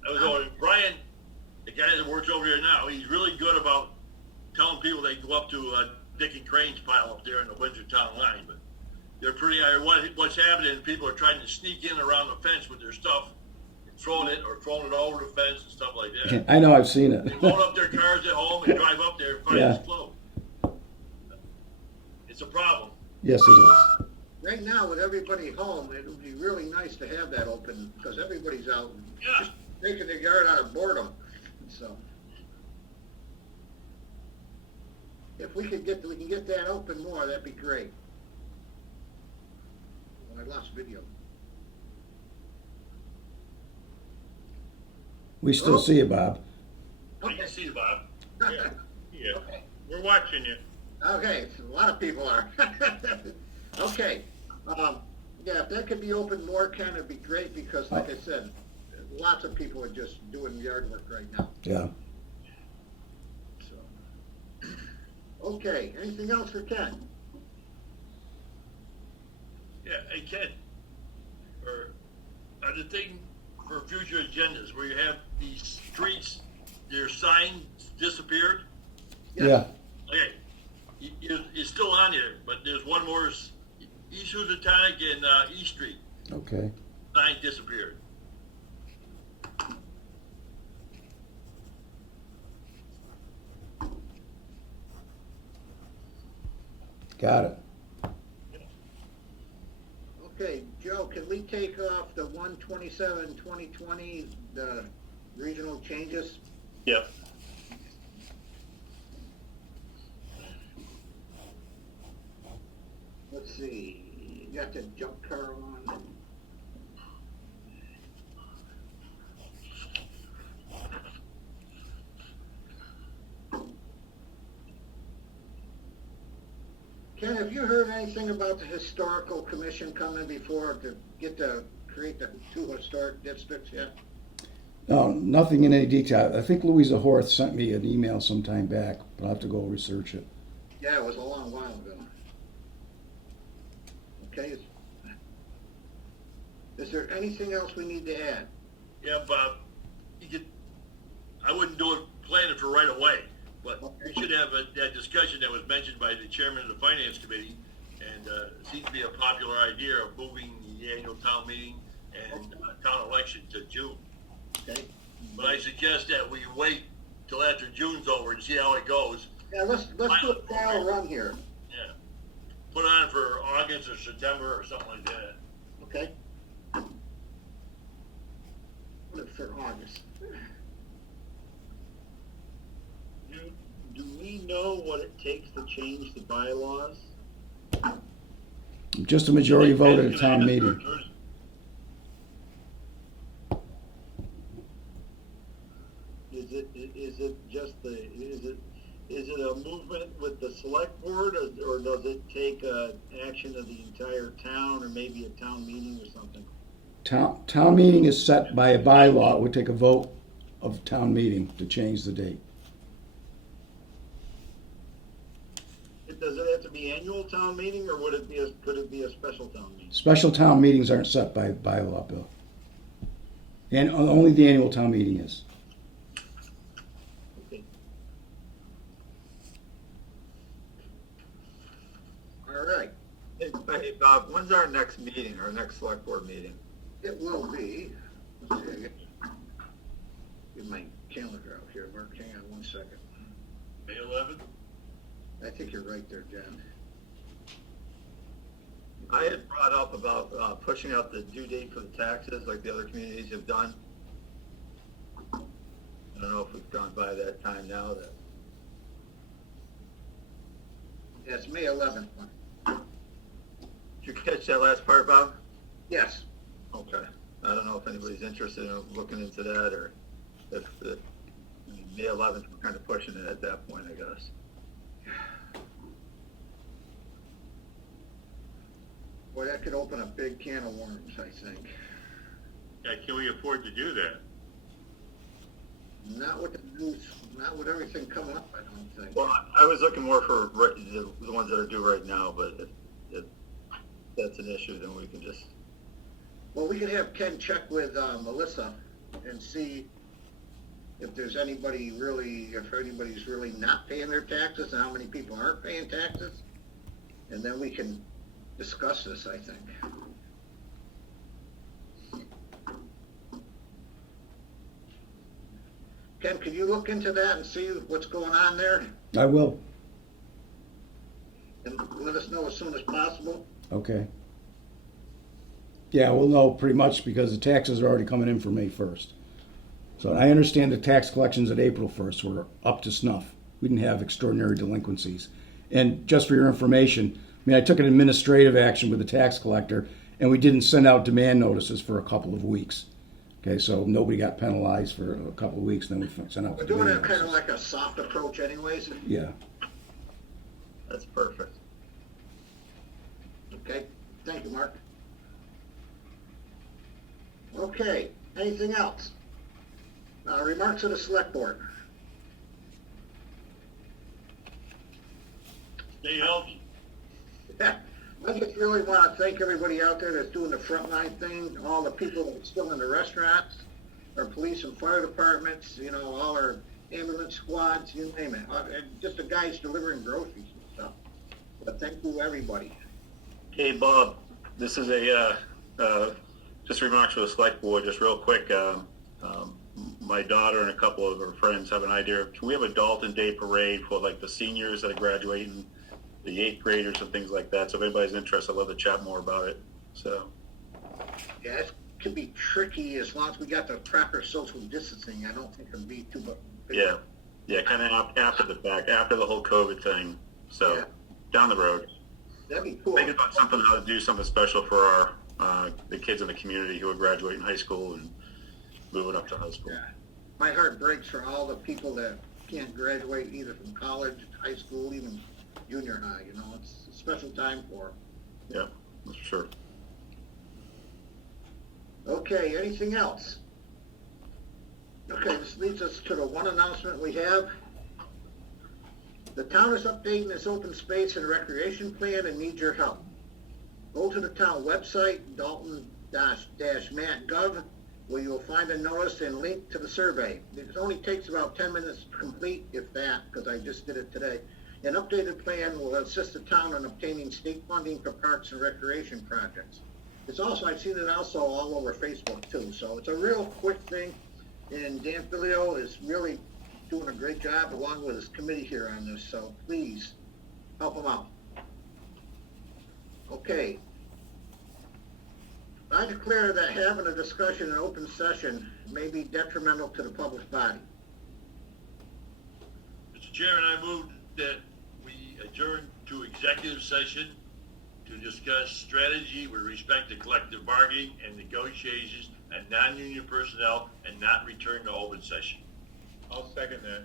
I was going, Brian, the guy that works over here now, he's really good about telling people they can go up to Dick and Crane's pile up there in the Windsor Town line, but they're pretty, what's happening, people are trying to sneak in around the fence with their stuff, and throwing it over the fence and stuff like that. I know, I've seen They it. load up their cars at home and drive up there and find Yeah. it's closed. It's a problem. Yes, it is. Right now, with everybody home, it would be really nice to have that open because everybody's out Yeah. just taking their yard out of boredom. So if we can get that open more, that'd be great. Oh, I lost video. We still see you, Bob. I can see, Bob. Yeah. Okay. We're watching you. Okay, so a lot of people are. Okay. Yeah, if that could be open more, Ken, it'd be great because, like I said, lots of people are just doing yard work right now. Yeah. So, okay, anything else for Ken? Yeah, hey Ken, or the thing for future agendas where you have these streets, their sign disappeared. Yeah. Okay, it's still on there, but there's one more, East Housatonic and East Street, Okay. sign disappeared. Got it. Okay, Joe, can we take off the 1/27/2020, the regional changes? Yep. Let's see, you got the jump car one. Ken, have you heard anything about the historical commission coming before to create the 2 historic districts yet? No, nothing in any detail. I think Louisa Horth sent me an email sometime back, but I'll have to go research it. Yeah, it was a long while ago. Okay. Is there anything else we need to add? Yeah, Bob, I wouldn't plan it for right away, but we should have that discussion that was mentioned by the chairman of the finance committee, and it seems to be a popular idea of moving the annual town meeting and town election to June. Okay. But I suggest that we wait till after June's over and see how it goes. Yeah, let's do a trial run here. Yeah. Put on for August or September or something like that. Okay. Put it for August. Do we know what it takes to change the bylaws? Just a majority vote at a town meeting. Is it a movement with the select board, or does it take action of the entire town, or maybe a town meeting or something? Town meeting is set by a bylaw. It would take a vote of town meeting to change the date. Does it have to be annual town meeting, or could it be a special town meeting? Special town meetings aren't set by bylaw, Bill. And only the annual town meeting is. Okay. All right. Hey, Bob, when's our next meeting, our next select board meeting? It will be, let's see, get my calendar out here, Mark, hang on 1 second. May 11th? I think you're right there, John. I had brought up about pushing out the due date for the taxes like the other communities have done. I don't know if we've gone by that time now. Yeah, it's May 11th one. Did you catch that last part, Bob? Yes. Okay. I don't know if anybody's interested in looking into that, or if May 11th, we're kind of pushing it at that point, I guess. Boy, that could open a big can of worms, I think. Yeah, can we afford to do that? Not with the news, not with everything coming up, I don't think. Well, I was looking more for the ones that are due right now, but if that's an issue, then we can just... Well, we could have Ken check with Melissa and see if there's anybody's really not paying their taxes and how many people aren't paying taxes. And then we can discuss this, I think. Ken, could you look into that and see what's going on there? I will. And let us know as soon as possible. Okay. Yeah, we'll know pretty much because the taxes are already coming in for May 1st. So I understand the tax collections at April 1st were up to snuff. We didn't have extraordinary delinquencies. And just for your information, I mean, I took an administrative action with the tax collector, and we didn't send out demand notices for a couple of weeks. Okay, so nobody got penalized for a couple of weeks, and then we sent out We're the doing demand it kind of notices. like a soft approach anyways. Yeah. That's perfect. Okay, thank you, Mark. Okay, anything else? Remarks of the select board. Stay healthy. I just really want to thank everybody out there that's doing the frontline thing, all the people that are still in the restaurants, our police and fire departments, you know, all our ambulance squads, you name it. Just the guys delivering groceries and stuff. But thank you, everybody. Hey, Bob, this is just remarks for the select board, just real quick. My daughter and a couple of her friends have an idea. Can we have a Dalton Day parade for like the seniors that are graduating, the 8th graders and things like that? So if anybody's interested, I'd love to chat more about it. So. Yeah, it can be tricky as long as we got the proper social distancing. I don't think it'll be too much. Yeah, kind of after the fact, after the whole COVID thing. So Yeah. down the road. That'd be cool. Think about something, how to do something special for our the kids in the community who are graduating high school and moving up to high school. Yeah. My heart breaks for all the people that can't graduate either from college, high school, even junior high. You know, it's a special time for them. Yeah, that's for sure. Okay, anything else? Okay, this leads us to the one announcement we have. The town is updating its open space and recreation plan and needs your help. Go to the town website, dalton-matt.gov, where you'll find a notice and link to the survey. It only takes about 10 minutes to complete, if that, because I just did it today. An updated plan will assist the town in obtaining state funding for parks and recreation projects. It's also, I've seen it also all over Facebook too, so it's a real quick thing. And Dan Filio is really doing a great job along with his committee here on this, so please help him out. Okay. I declare that having a discussion in open session may be detrimental to the public body. Mr. Chairman, I move that we adjourn to executive session to to discuss strategy with respect to collective bargaining and negotiations and non-union personnel and not return to open session. I'll second that.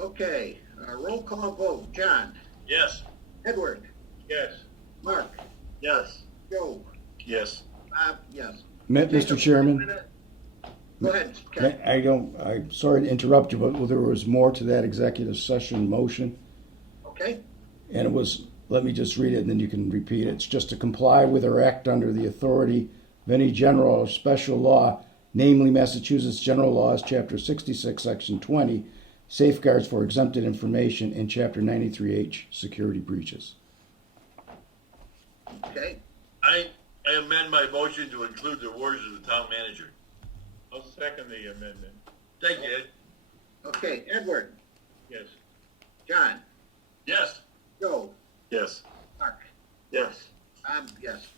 Okay, roll call vote. John? Yes. Edward? Yes. Mark? Yes. Joe? Yes. Bob? Yes. Mr. Chairman, Go ahead, Ken. I'm sorry to interrupt you, but there was more to that executive session motion. Okay, And it was, let me just read it and then you can repeat it. It's just to comply with or act under the authority of any general or special law, namely Massachusetts General Laws, Chapter 66, Section 20, Safeguards for Exempted Information, and Chapter 93H, Security Breaches. okay. I amend my motion to include the words of the town manager. I'll second the amendment. Thank you, Ed. Okay, Edward? Yes. John? Yes. Joe? Yes. Mark? Yes. Bob? Yes.